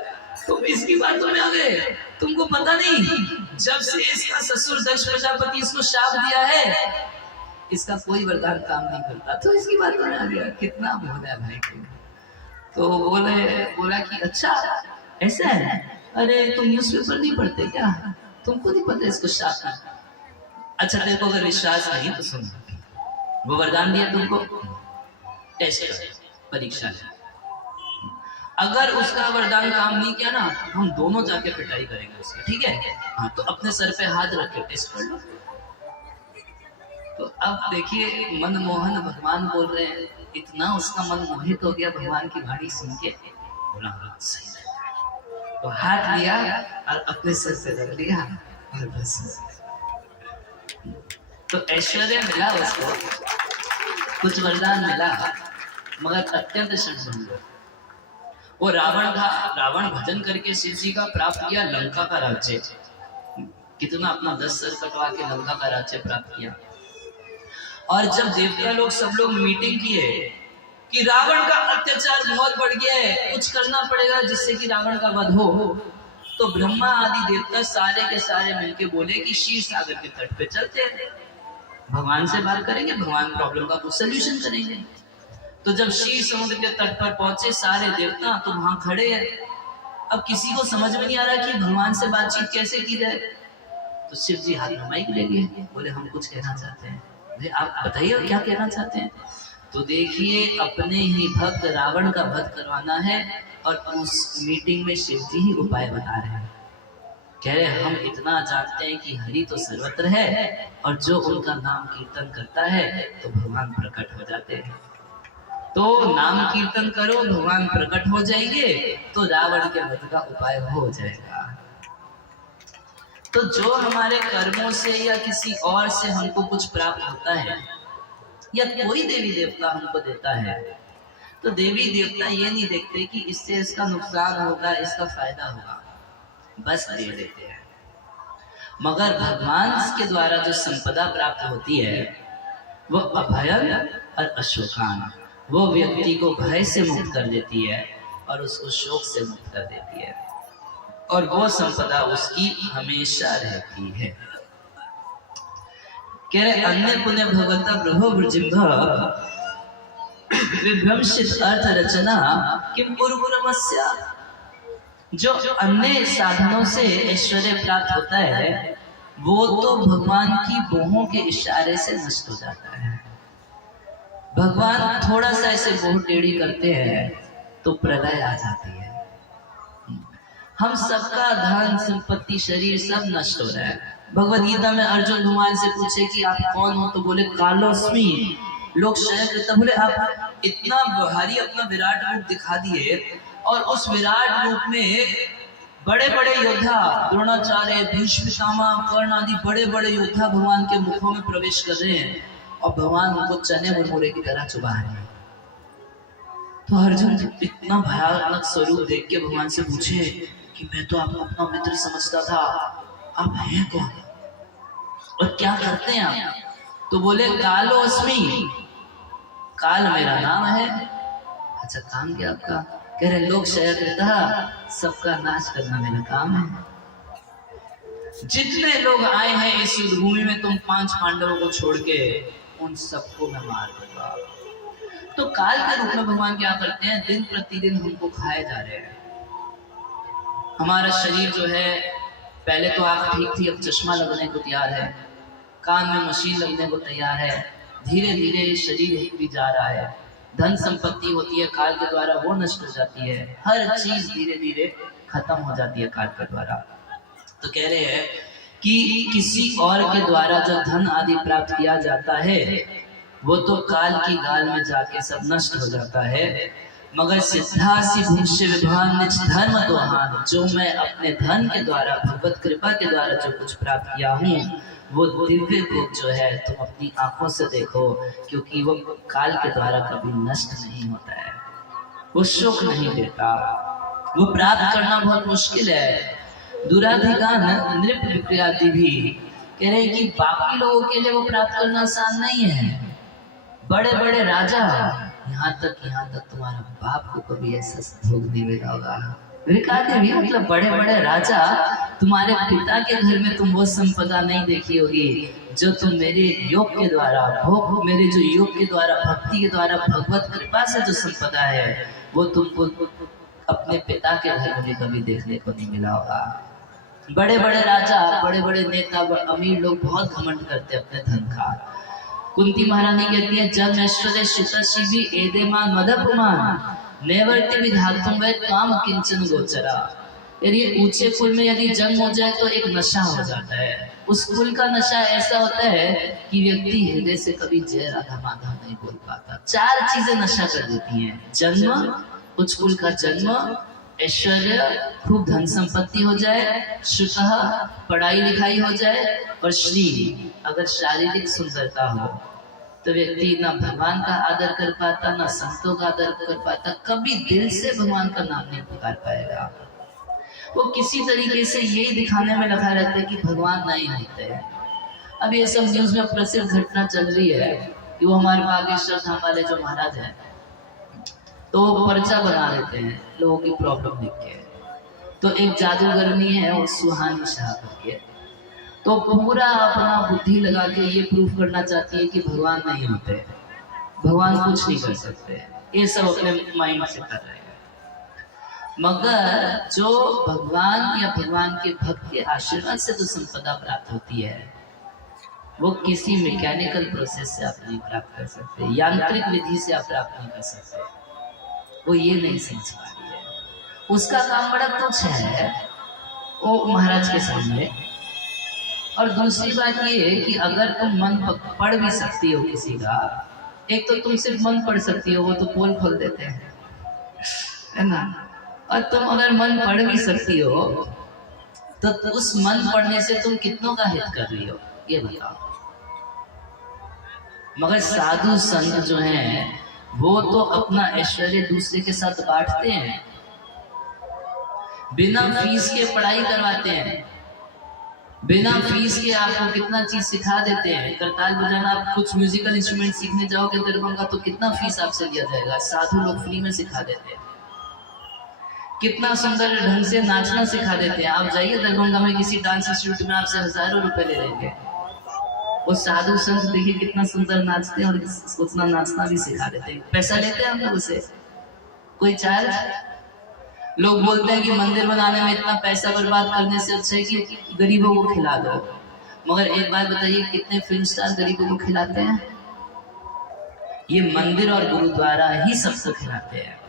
तुम इसकी बातों में आ गए, तुमको पता नहीं जब से इसका ससुर दक्ष प्रजापति इसको शाप दिया है इसका कोई वरदान काम नहीं करता, तो इसकी बातों में आ गया। कितना भोला है भाई तुम। तो बोला कि अच्छा ऐसा है, अरे तुम न्यूज़पेपर नहीं पढ़ते क्या, तुमको नहीं पता इसको शाप है? अच्छा तेरे को अगर विश्वास नहीं तो सुन, वो वरदान दिया तुमको, टेस्ट परीक्षा है, अगर उसका वरदान काम नहीं किया ना हम दोनों जाके पिटाई करेंगे उसकी, ठीक है? हाँ तो अपने सर पे हाथ रख के टेस्ट कर लो। तो अब देखिए मनमोहन भगवान बोल रहे हैं, इतना उसका मन मोहित हो गया भगवान की वाणी सुन के, बोला सही है। तो हाथ लिया और अपने सर पे रख लिया और बस। तो ऐश्वर्य मिला उसको, कुछ वरदान मिला, मगर अत्यंत क्षण। वो रावण था, रावण भजन करके शिव जी का प्राप्त किया लंका का राज्य। कितना अपना 10 सर कटवा के लंका का राज्य प्राप्त किया। और जब देवता लोग सब लोग मीटिंग किए कि रावण का अत्याचार बहुत बढ़ गया है, कुछ करना पड़ेगा जिससे कि रावण का वध हो, तो ब्रह्मा आदि देवता सारे के सारे मिलके बोले कि क्षीर सागर के तट पे चलते हैं, भगवान से बात करेंगे, भगवान प्रॉब्लम का कुछ सोल्यूशन करेंगे। तो जब क्षीर समुद्र के तट पर पहुंचे सारे देवता, तो वहां खड़े हैं। अब किसी को समझ में नहीं आ रहा कि भगवान से बातचीत कैसे की जाए। तो शिव जी हाथ में माइक ले लिए, बोले हम कुछ कहना चाहते हैं, आप बताइए क्या कहना चाहते हैं। तो देखिए अपने ही भक्त रावण का वध करवाना है और उस मीटिंग में शिव जी ही उपाय बता रहे हैं। कह रहे हम इतना जानते हैं कि हरि तो सर्वत्र है और जो उनका नाम कीर्तन करता है तो भगवान प्रकट हो जाते हैं। तो नाम कीर्तन करो, भगवान प्रकट हो जाएंगे, तो रावण के वध का उपाय हो जाएगा। तो जो हमारे कर्मों से या किसी और से हमको कुछ प्राप्त होता है या कोई देवी देवता हमको देता है, तो देवी देवता ये नहीं देखते कि इससे इसका नुकसान होगा, इसका फायदा होगा, बस दे देते हैं। मगर भगवान के द्वारा जो संपदा प्राप्त होती है वो अभयन और अशोकान, वो व्यक्ति को भय से मुक्त कर देती है और उसको शोक से मुक्त कर देती है, और वो संपदा उसकी हमेशा रहती है। कह रहे अन्य पुण्य भगवता प्रभु वृजिम्भ विभ्रंशित अर्थ रचना किम पुरुपुरमस्या। जो अन्य साधनों से ऐश्वर्य प्राप्त होता है वो तो भगवान की बोहों के इशारे से नष्ट हो जाता है। भगवान थोड़ा सा ऐसे बोह टेढ़ी करते हैं तो प्रलय आ जाती है। हम सबका धन संपत्ति शरीर सब नष्ट हो रहा है। भगवद गीता में अर्जुन भगवान से पूछे कि आप कौन हो, तो बोले कालोस्मी लोग शय कृता। बोले आप इतना भारी अपना विराट रूप दिखा दिए और उस विराट रूप में बड़े बड़े योद्धा द्रोणाचार्य भीष्म पितामह कर्ण आदि बड़े बड़े योद्धा भगवान के मुखों में प्रवेश कर रहे हैं और भगवान उनको चने मुरमुरे की तरह चुबा रहे हैं। तो अर्जुन इतना भयानक स्वरूप देख के भगवान से पूछे कि मैं तो आपको अपना मित्र समझता था, आप हैं कौन और क्या करते हैं आप? तो बोले कालो अस्मि, काल मेरा नाम है। अच्छा काम क्या आपका? कह रहे लोग शय कृता, सबका नाश करना मेरा काम है। जितने लोग आए हैं इस युद्ध भूमि में तुम 5 पांडवों को छोड़ के उन सबको मैं मार दूंगा। तो काल के रूप में भगवान क्या करते हैं, दिन प्रतिदिन हमको खाए जा रहे हैं। हमारा शरीर जो है पहले तो आंख ठीक थी, अब चश्मा लगने को तैयार है, कान में मशीन लगने को तैयार है, धीरे धीरे शरीर भी जा रहा है। धन संपत्ति होती है काल के द्वारा, वो नष्ट हो जाती है। हर चीज धीरे धीरे खत्म हो जाती है काल के द्वारा। तो कह रहे हैं कि किसी और के द्वारा जो धन आदि प्राप्त किया जाता है वो तो काल की गाल में जाके सब नष्ट हो जाता है। मगर सिद्धासी भूष्य विभान निज धर्म दोहान, जो मैं अपने धन के द्वारा भगवत कृपा के द्वारा जो कुछ प्राप्त किया हूँ वो दिव्य भोग जो है तुम अपनी आंखों से देखो, क्योंकि वो काल के द्वारा कभी नष्ट नहीं होता है, वो शोक नहीं देता, वो प्राप्त करना बहुत मुश्किल है। दुराधिगान नृप विक्रियादि भी कह रहे हैं कि बाकी लोगों के लिए वो प्राप्त करना आसान नहीं है। बड़े बड़े राजा, यहाँ तक तुम्हारा बाप को कभी ऐसा भोग नहीं मिला होगा। भी मतलब बड़े बड़े राजा, तुम्हारे पिता के घर में तुम वो संपदा नहीं देखी होगी जो तुम मेरे योग के द्वारा भोग, मेरे जो योग के द्वारा भक्ति के द्वारा भगवत कृपा से जो संपदा है वो तुमको अपने पिता के घर में कभी देखने को नहीं मिला होगा। बड़े बड़े राजा, बड़े बड़े नेता, अमीर लोग बहुत घमंड करते अपने धन का। कुंती महारानी कहती है जन ऐश्वर्य शिता शिवी एदेमान मदपुमान नेवर्ति विधातुम वे काम किंचन गोचरा। यदि ऊंचे कुल में यदि जन्म हो जाए तो एक नशा हो जाता है। उस कुल का नशा ऐसा होता है कि व्यक्ति हृदय से कभी जय राधा माधव नहीं बोल पाता। 4 चीजें नशा कर देती हैं, जन्म, उच्च कुल का जन्म, ऐश्वर्य, खूब धन संपत्ति हो जाए, शुतः पढ़ाई लिखाई हो जाए, और श्री अगर शारीरिक सुंदरता हो तो व्यक्ति ना भगवान का आदर कर पाता, ना संतों का आदर कर पाता, कभी दिल से भगवान का नाम नहीं पुकार पाएगा। वो किसी तरीके से यही दिखाने में लगा रहता है कि भगवान नहीं होते हैं। अब ये सब न्यूज में प्रसिद्ध घटना चल रही है कि वो हमारे बागेश्वर धाम वाले जो महाराज हैं तो वो पर्चा बना देते हैं लोगों की प्रॉब्लम देख के। तो एक जादूगरनी है वो सुहानी शाह करके, तो पूरा अपना बुद्धि लगा के ये प्रूफ करना चाहती है कि भगवान नहीं होते, भगवान कुछ नहीं कर सकते, ये सब अपने माइंड से कर रहे हैं। मगर जो भगवान या भगवान के भक्त के आशीर्वाद से जो संपदा प्राप्त होती है वो किसी मैकेनिकल प्रोसेस से आप नहीं प्राप्त कर सकते, यांत्रिक विधि से आप प्राप्त नहीं कर सकते। वो ये नहीं समझ पा रही है, उसका काम बड़ा तुच्छ है वो महाराज के सामने। और दूसरी बात ये है कि अगर तुम मन पढ़ भी सकती हो किसी का, एक तो तुम सिर्फ मन पढ़ सकती हो, वो तो पोल खोल देते हैं, है ना। और तुम अगर मन पढ़ भी सकती हो तो उस मन पढ़ने से तुम कितनों का हित कर रही हो ये बताओ। मगर साधु संत जो हैं वो तो अपना ऐश्वर्य दूसरे के साथ बांटते हैं, बिना फीस के पढ़ाई करवाते हैं, बिना फीस के आपको कितना चीज सिखा देते हैं। करताल बजाना, आप कुछ म्यूजिकल इंस्ट्रूमेंट सीखने जाओगे दरभंगा तो कितना फीस आपसे लिया जाएगा, साधु लोग फ्री में सिखा देते हैं। कितना सुंदर ढंग से नाचना सिखा देते हैं, आप जाइए दरभंगा में किसी डांस इंस्टीट्यूट में आपसे हजारों रुपए ले लेंगे। वो साधु संत देखिए कितना सुंदर नाचते हैं और उतना नाचना भी सिखा देते हैं। पैसा लेते हैं हम लोग उसे, कोई चार्ज? लोग बोलते हैं कि मंदिर बनाने में इतना पैसा बर्बाद करने से अच्छा है कि गरीबों को खिला दो। मगर एक बात बताइए, कितने फिल्म स्टार गरीबों को खिलाते हैं? ये मंदिर और गुरुद्वारा ही सबको खिलाते हैं।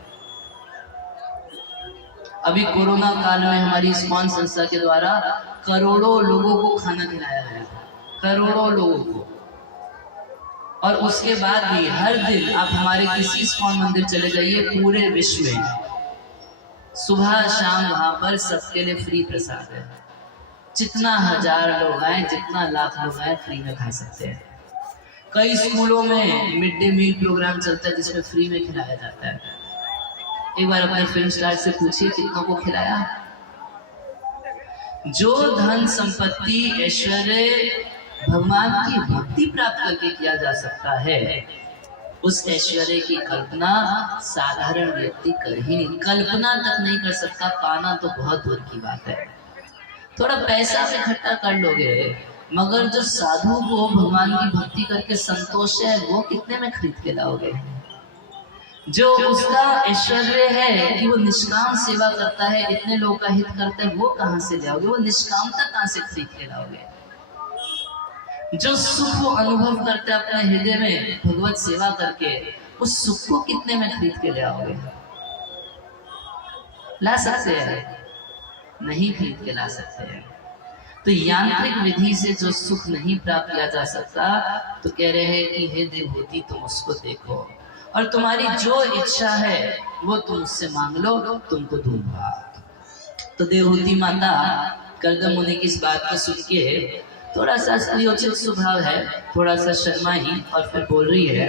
अभी कोरोना काल में हमारी इस्कॉन संस्था के द्वारा करोड़ों लोगों को खाना खिलाया गया, करोड़ों लोगों को। और उसके बाद भी हर दिन आप हमारे किसी इस्कॉन मंदिर चले जाइए पूरे विश्व में, सुबह शाम वहां पर सबके लिए फ्री प्रसाद है। जितना हजार लोग आए, जितना लाख लोग आए, फ्री में खा सकते हैं। कई स्कूलों में मिड डे मील प्रोग्राम चलता है जिसमें फ्री में खिलाया जाता है। एक बार अपने फिल्म स्टार से पूछिए कितनों को खिलाया। जो धन संपत्ति ऐश्वर्य भगवान की भक्ति प्राप्त करके किया जा सकता है, उस ऐश्वर्य की कल्पना साधारण व्यक्ति कर ही नहीं, कल्पना तक नहीं कर सकता। पाना तो बहुत दूर की बात है। थोड़ा पैसा इकट्ठा कर लोगे, मगर जो साधु को भगवान की भक्ति करके संतोष है वो कितने में खरीद के लाओगे? जो उसका ऐश्वर्य है कि वो निष्काम सेवा करता है, इतने लोगों का हित करता है, वो कहां से लाओगे? वो निष्कामता कहां से खरीद के लाओगे? जो सुख को अनुभव करते हैं अपने हृदय में भगवत सेवा करके, उस सुख को कितने में खरीद के ले आओगे? ला सकते हैं? नहीं खरीद के ला सकते हैं। तो यांत्रिक विधि से जो सुख नहीं प्राप्त किया जा सकता, तो कह रहे हैं कि हे देवहूति तुम उसको देखो और तुम्हारी जो इच्छा है वो तुम उससे मांग लो, तुमको दूंगा। तो देवहूति माता कर्दम मुनि की इस बात को सुन के थोड़ा सा स्त्रीयोचित स्वभाव है, थोड़ा सा शर्माई और फिर बोल रही है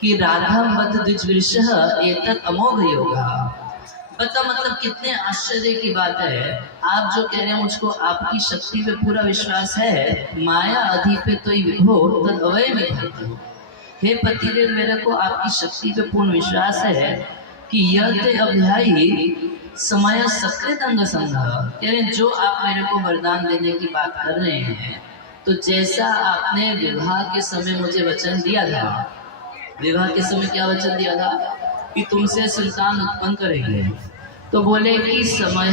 कि राधम वद द्विजविषः एतत् अमोघ योगा। पता मतलब कितने आश्चर्य की बात है। आप जो कह रहे हैं मुझको आपकी शक्ति पे पूरा विश्वास है, माया अधिपितो विभो तद अवय में। हे पतिदेव, मेरे को आपकी शक्ति पे पूर्ण विश्वास है कि यह ते अभ्याई समय सकृत अंग संग। कह रहे जो आप मेरे को वरदान देने की बात कर रहे हैं, तो जैसा आपने विवाह के समय मुझे वचन दिया था, विवाह के समय क्या वचन दिया था कि तुमसे संतान उत्पन्न करेंगे, तो बोले कि समय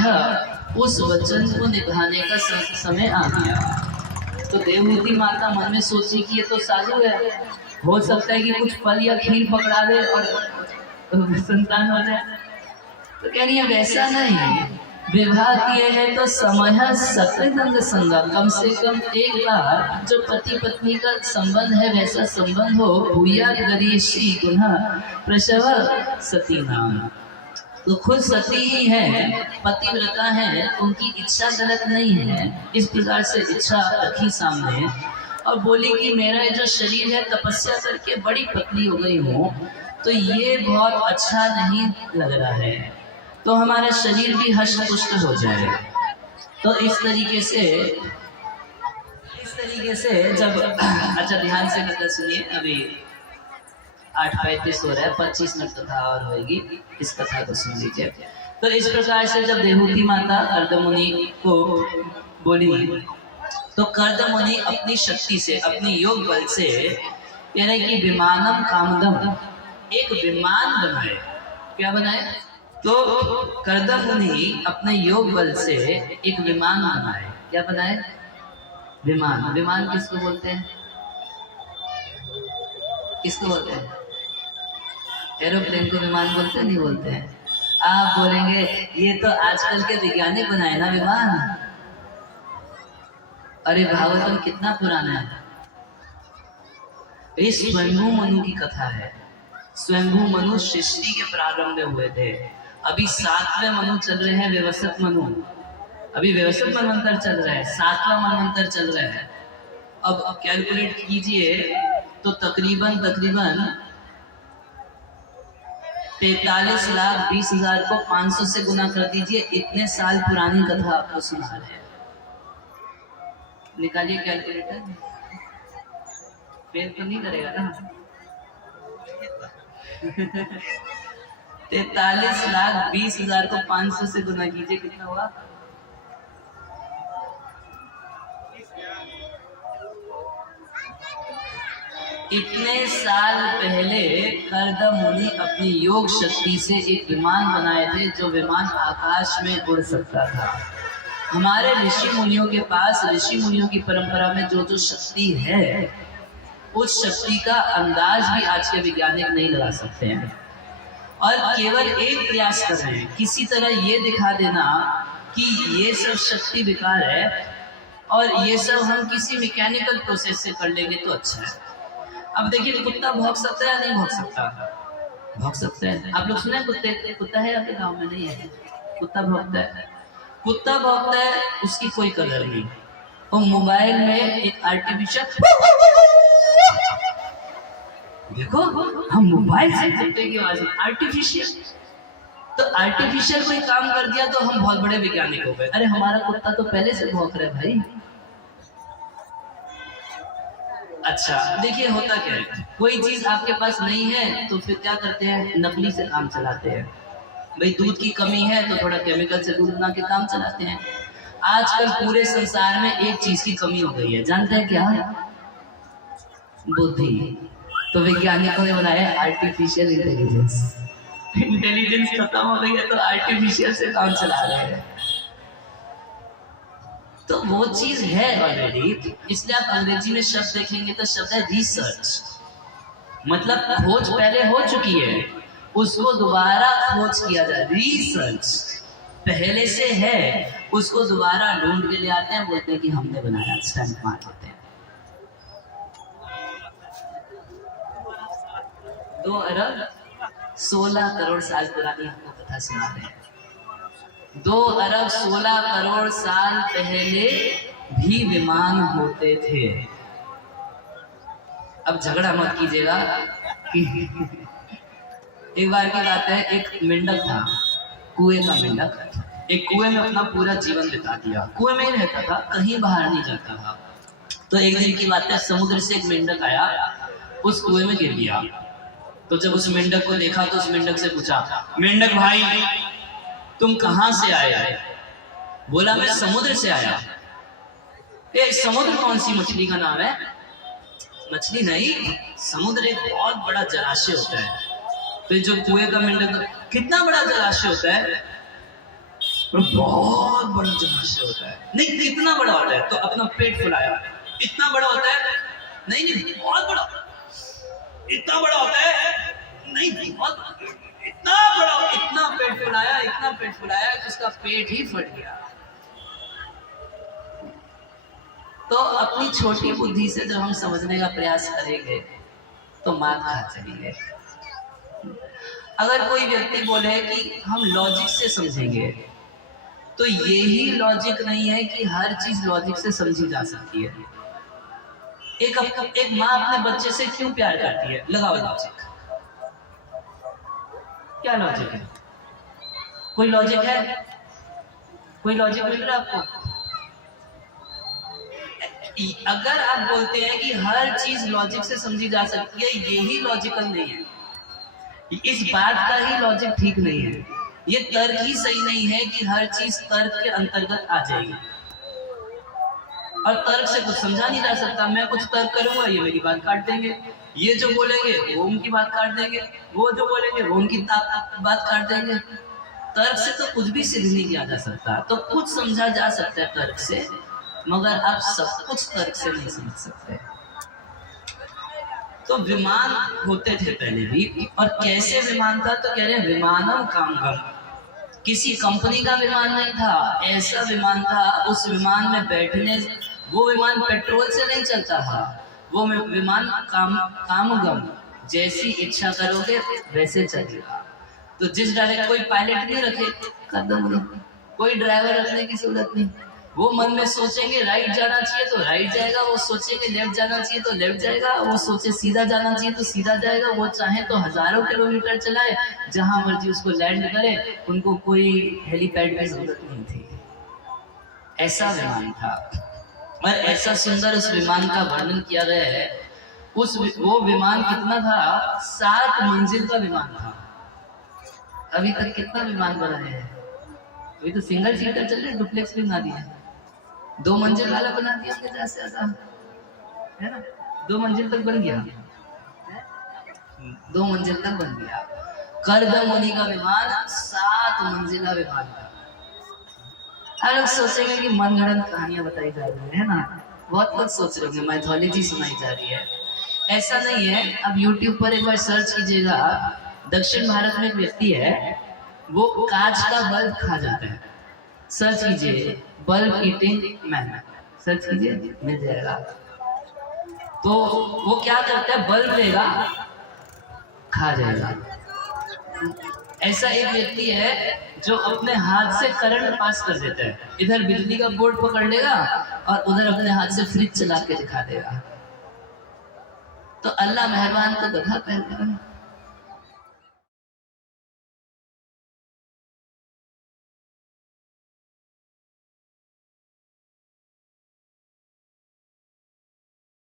उस वचन को निभाने का समय आ गया। तो देवहूति माता मन में सोची कि ये तो साधु है, हो सकता है कि कुछ फल या खीर पकड़ा ले और संतान हो जाए। तो कह रही है वैसा नहीं, विवाह किए हैं तो समय सकृत अंग संग, कम से कम एक बार जो पति पत्नी का संबंध है वैसा संबंध हो। भूया गरीशी गुना प्रसव सती नाम। तो खुद सती ही है, पतिव्रता है, उनकी इच्छा गलत नहीं है। इस प्रकार से इच्छा रखी सामने और बोली कि मेरा जो शरीर है तपस्या करके बड़ी पतली हो गई हूँ, तो ये बहुत अच्छा नहीं लग रहा है, तो हमारा शरीर भी हष्ट पुष्ट हो जाए। तो इस तरीके से जब अच्छा ध्यान से कथा सुनिए, अभी 8:35 हो रहा है, 25 मिनट कथा और होगी, इस कथा को सुन लीजिए। तो इस प्रकार से जब देवहूति माता कर्दम मुनि को बोली, तो कर्दम मुनि अपनी शक्ति से, अपनी योग बल से कह रहे कि विमानम कामदम, एक विमान बनाए। क्या बनाए? तो कर्दम मुनि अपने योग बल से एक विमान बनाए। क्या बनाए? विमान। विमान किसको बोलते हैं? किसको बोलते हैं? एरोप्लेन को विमान बोलते हैं, नहीं बोलते हैं? आप बोलेंगे ये तो आजकल के वैज्ञानिक बनाए ना विमान। अरे भागवतम कितना पुराना है। ये स्वयंभू मनु की कथा है। स्वयंभू मनु सृष्टि के प्रारंभ में हुए थे। अभी 7वें मनु चल रहे हैं, व्यवस्थित मनु। अभी व्यवस्थित मनवंतर चल रहा है, 7वां मनवंतर चल रहा है। अब कैलकुलेट कीजिए तो तकरीबन 43,20,000 को 500 से गुना कर दीजिए। इतने साल पुरानी कथा आपको सुना रहे हैं। निकालिए कैलकुलेटर। फेल तो नहीं करेगा ना? 43,20,000 को 500 से गुना कीजिए, कितना हुआ? इतने साल पहले कर्दम मुनि अपनी योग शक्ति से एक विमान बनाए थे, जो विमान आकाश में उड़ सकता था। हमारे ऋषि मुनियों के पास, ऋषि मुनियों की परंपरा में जो जो शक्ति है, उस शक्ति का अंदाज भी आज के वैज्ञानिक नहीं लगा सकते हैं। और केवल एक प्रयास कर रहे हैं, किसी तरह ये दिखा देना कि ये सब शक्ति बेकार है और ये सब हम किसी मैकेनिकल प्रोसेस से कर लेंगे तो अच्छा है। अब देखिए, कुत्ता भौंक सकता है या नहीं भौंक सकता? भौंक सकता है। आप लोग सुने कुत्ते? कुत्ता है आपके गांव में? नहीं है। कुत्ता भौंकता है। कुत्ता भौंकता है, उसकी कोई कदर नहीं। और मोबाइल में एक आर्टिफिशियल, देखो हम मोबाइल से कुत्ते की आवाज, आर्टिफिशियल। तो आर्टिफिशियल कोई काम कर दिया तो हम बहुत बड़े वैज्ञानिक हो गए। अरे हमारा कुत्ता तो पहले से भौंक रहा है भाई। अच्छा देखिए, होता क्या है, कोई चीज आपके पास नहीं है तो फिर क्या करते हैं? नकली से काम चलाते हैं। भाई दूध की कमी है तो थोड़ा केमिकल से दूध बना के काम चलाते हैं। आजकल पूरे संसार में एक चीज की कमी हो गई है, जानते हैं क्या? बुद्धि। तो वैज्ञानिकों ने बनाया आर्टिफिशियल इंटेलिजेंस। इंटेलिजेंस खत्म हो गई है तो आर्टिफिशियल से काम चला रहे हैं। तो वो चीज है ऑलरेडी, इसलिए आप अंग्रेजी में शब्द देखेंगे तो शब्द है रिसर्च। मतलब खोज पहले हो चुकी है, उसको दोबारा खोज किया जाए। रिसर्च पहले से है, उसको दोबारा ढूंढ के ले आते हैं, बोलते हैं कि हमने बनाया, स्टैंप मार देते हैं। 2 अरब 16 करोड़ साल पुरानी हमको कथा सुना रहे हैं। 2 अरब 16 करोड़ साल पहले भी विमान होते थे। अब झगड़ा मत कीजिएगा। एक बार की बात है, एक मेंढक था, कुएं का मेंढक। एक कुएं में अपना पूरा जीवन बिता दिया, कुएं में ही रहता था, कहीं बाहर नहीं जाता था। तो एक दिन की बात है, समुद्र से एक मेंढक आया, उस कुएं में गिर गया। तो जब उस मेंढक को देखा तो उस मेंढक से पूछा, मेंढक भाई तुम कहां से आए? बोला मैं समुद्र से आया। ए समुद्र कौन सी मछली का नाम है? मछली नहीं, समुद्र एक बहुत बड़ा जलाशय होता है। तो जो कुएं का मेंढक, कितना बड़ा जलाशय होता है? बहुत बड़ा जलाशय होता है। नहीं कितना बड़ा होता है? तो अपना पेट फुलाया, इतना बड़ा होता है? नहीं नहीं बहुत बड़ा। इतना बड़ा होता है? नहीं बहुत, इतना बड़ा। इतना पेट फुलाया, इतना पेट फुलाया कि उसका पेट ही फट गया। तो अपनी छोटी बुद्धि से जब हम समझने का प्रयास करेंगे तो मार खा चलेंगे। अगर कोई व्यक्ति बोले कि हम लॉजिक से समझेंगे, तो यही लॉजिक नहीं है कि हर चीज लॉजिक से समझी जा सकती है। एक माँ अपने बच्चे से क्यों प्यार करती है? लगाओ लॉजिक। क्या लॉजिक है? कोई लॉजिक है? कोई लॉजिक मिल रहा है आपको? अगर आप बोलते हैं कि हर चीज लॉजिक से समझी जा सकती है, यही लॉजिकल नहीं है। इस बात का ही लॉजिक ठीक नहीं है। ये तर्क ही सही नहीं है कि हर चीज तर्क के अंतर्गत आ जाएगी। और तर्क से कुछ समझा नहीं जा सकता। मैं कुछ तर्क करूंगा, ये मेरी बात काट देंगे। ये जो बोलेंगे वो उनकी बात काट देंगे, वो जो बोलेंगे वो उनकी बात काट देंगे। तर्क से तो कुछ भी सिद्ध नहीं किया जा सकता। तो कुछ समझा जा सकता है तर्क से, मगर आप सब कुछ तर्क से नहीं समझ सकते। तो विमान होते थे पहले भी, और कैसे विमान था तो कह रहे हैं विमानम कामगम, किसी कंपनी का विमान नहीं था, ऐसा विमान था उस विमान में बैठने, वो विमान पेट्रोल से नहीं चलता था, वो विमान कामगम, जैसी इच्छा करोगे वैसे चलेगा। तो जिस डायरेक्ट कोई पायलट नहीं रखे कदम नहीं, कोई ड्राइवर रखने की जरूरत नहीं, वो मन में सोचेंगे राइट जाना चाहिए तो राइट जाएगा, वो सोचेंगे लेफ्ट जाना चाहिए तो लेफ्ट जाएगा, वो सोचे सीधा जाना चाहिए तो सीधा जाएगा, वो चाहे तो हजारों किलोमीटर चलाए, जहां मर्जी उसको लैंड करे, उनको कोई हेलीपैड की जरूरत नहीं थी। ऐसा विमान था, और ऐसा सुंदर उस विमान का वर्णन किया गया है। वो विमान कितना था? 7 मंजिल का विमान था। अभी तक कितना विमान बना है? अभी तो सिंगल सीटर चल रहे, डुप्लेक्स भी बना दिया, 2 मंजिल वाला बना दिया ज्यादा से ज्यादा, है ना? 2 मंजिल तक बन गया, 2 मंजिल तक बन गया। करदम मुनि का विमान 7 मंजिला विमान था। हर लोग सोचेंगे कि मनगढ़ंत कहानियां बताई जा रही है ना, बहुत लोग सोच रहे होंगे माइथोलॉजी सुनाई जा रही है। ऐसा नहीं है। अब YouTube पर एक बार सर्च कीजिएगा, दक्षिण भारत में एक व्यक्ति है, वो कांच का बल्ब खा जाता है। सर्च कीजिए बल्ब ईटिंग मैन, सर्च कीजिए मिल जाएगा। तो वो क्या करता है, बल्ब लेगा खा जाएगा। ऐसा एक व्यक्ति है जो अपने हाथ से करंट पास कर देता है, इधर बिजली का बोर्ड पकड़ लेगा और उधर अपने हाथ से फ्रिज चला के दिखा देगा। तो अल्लाह मेहरबान को दगा पहले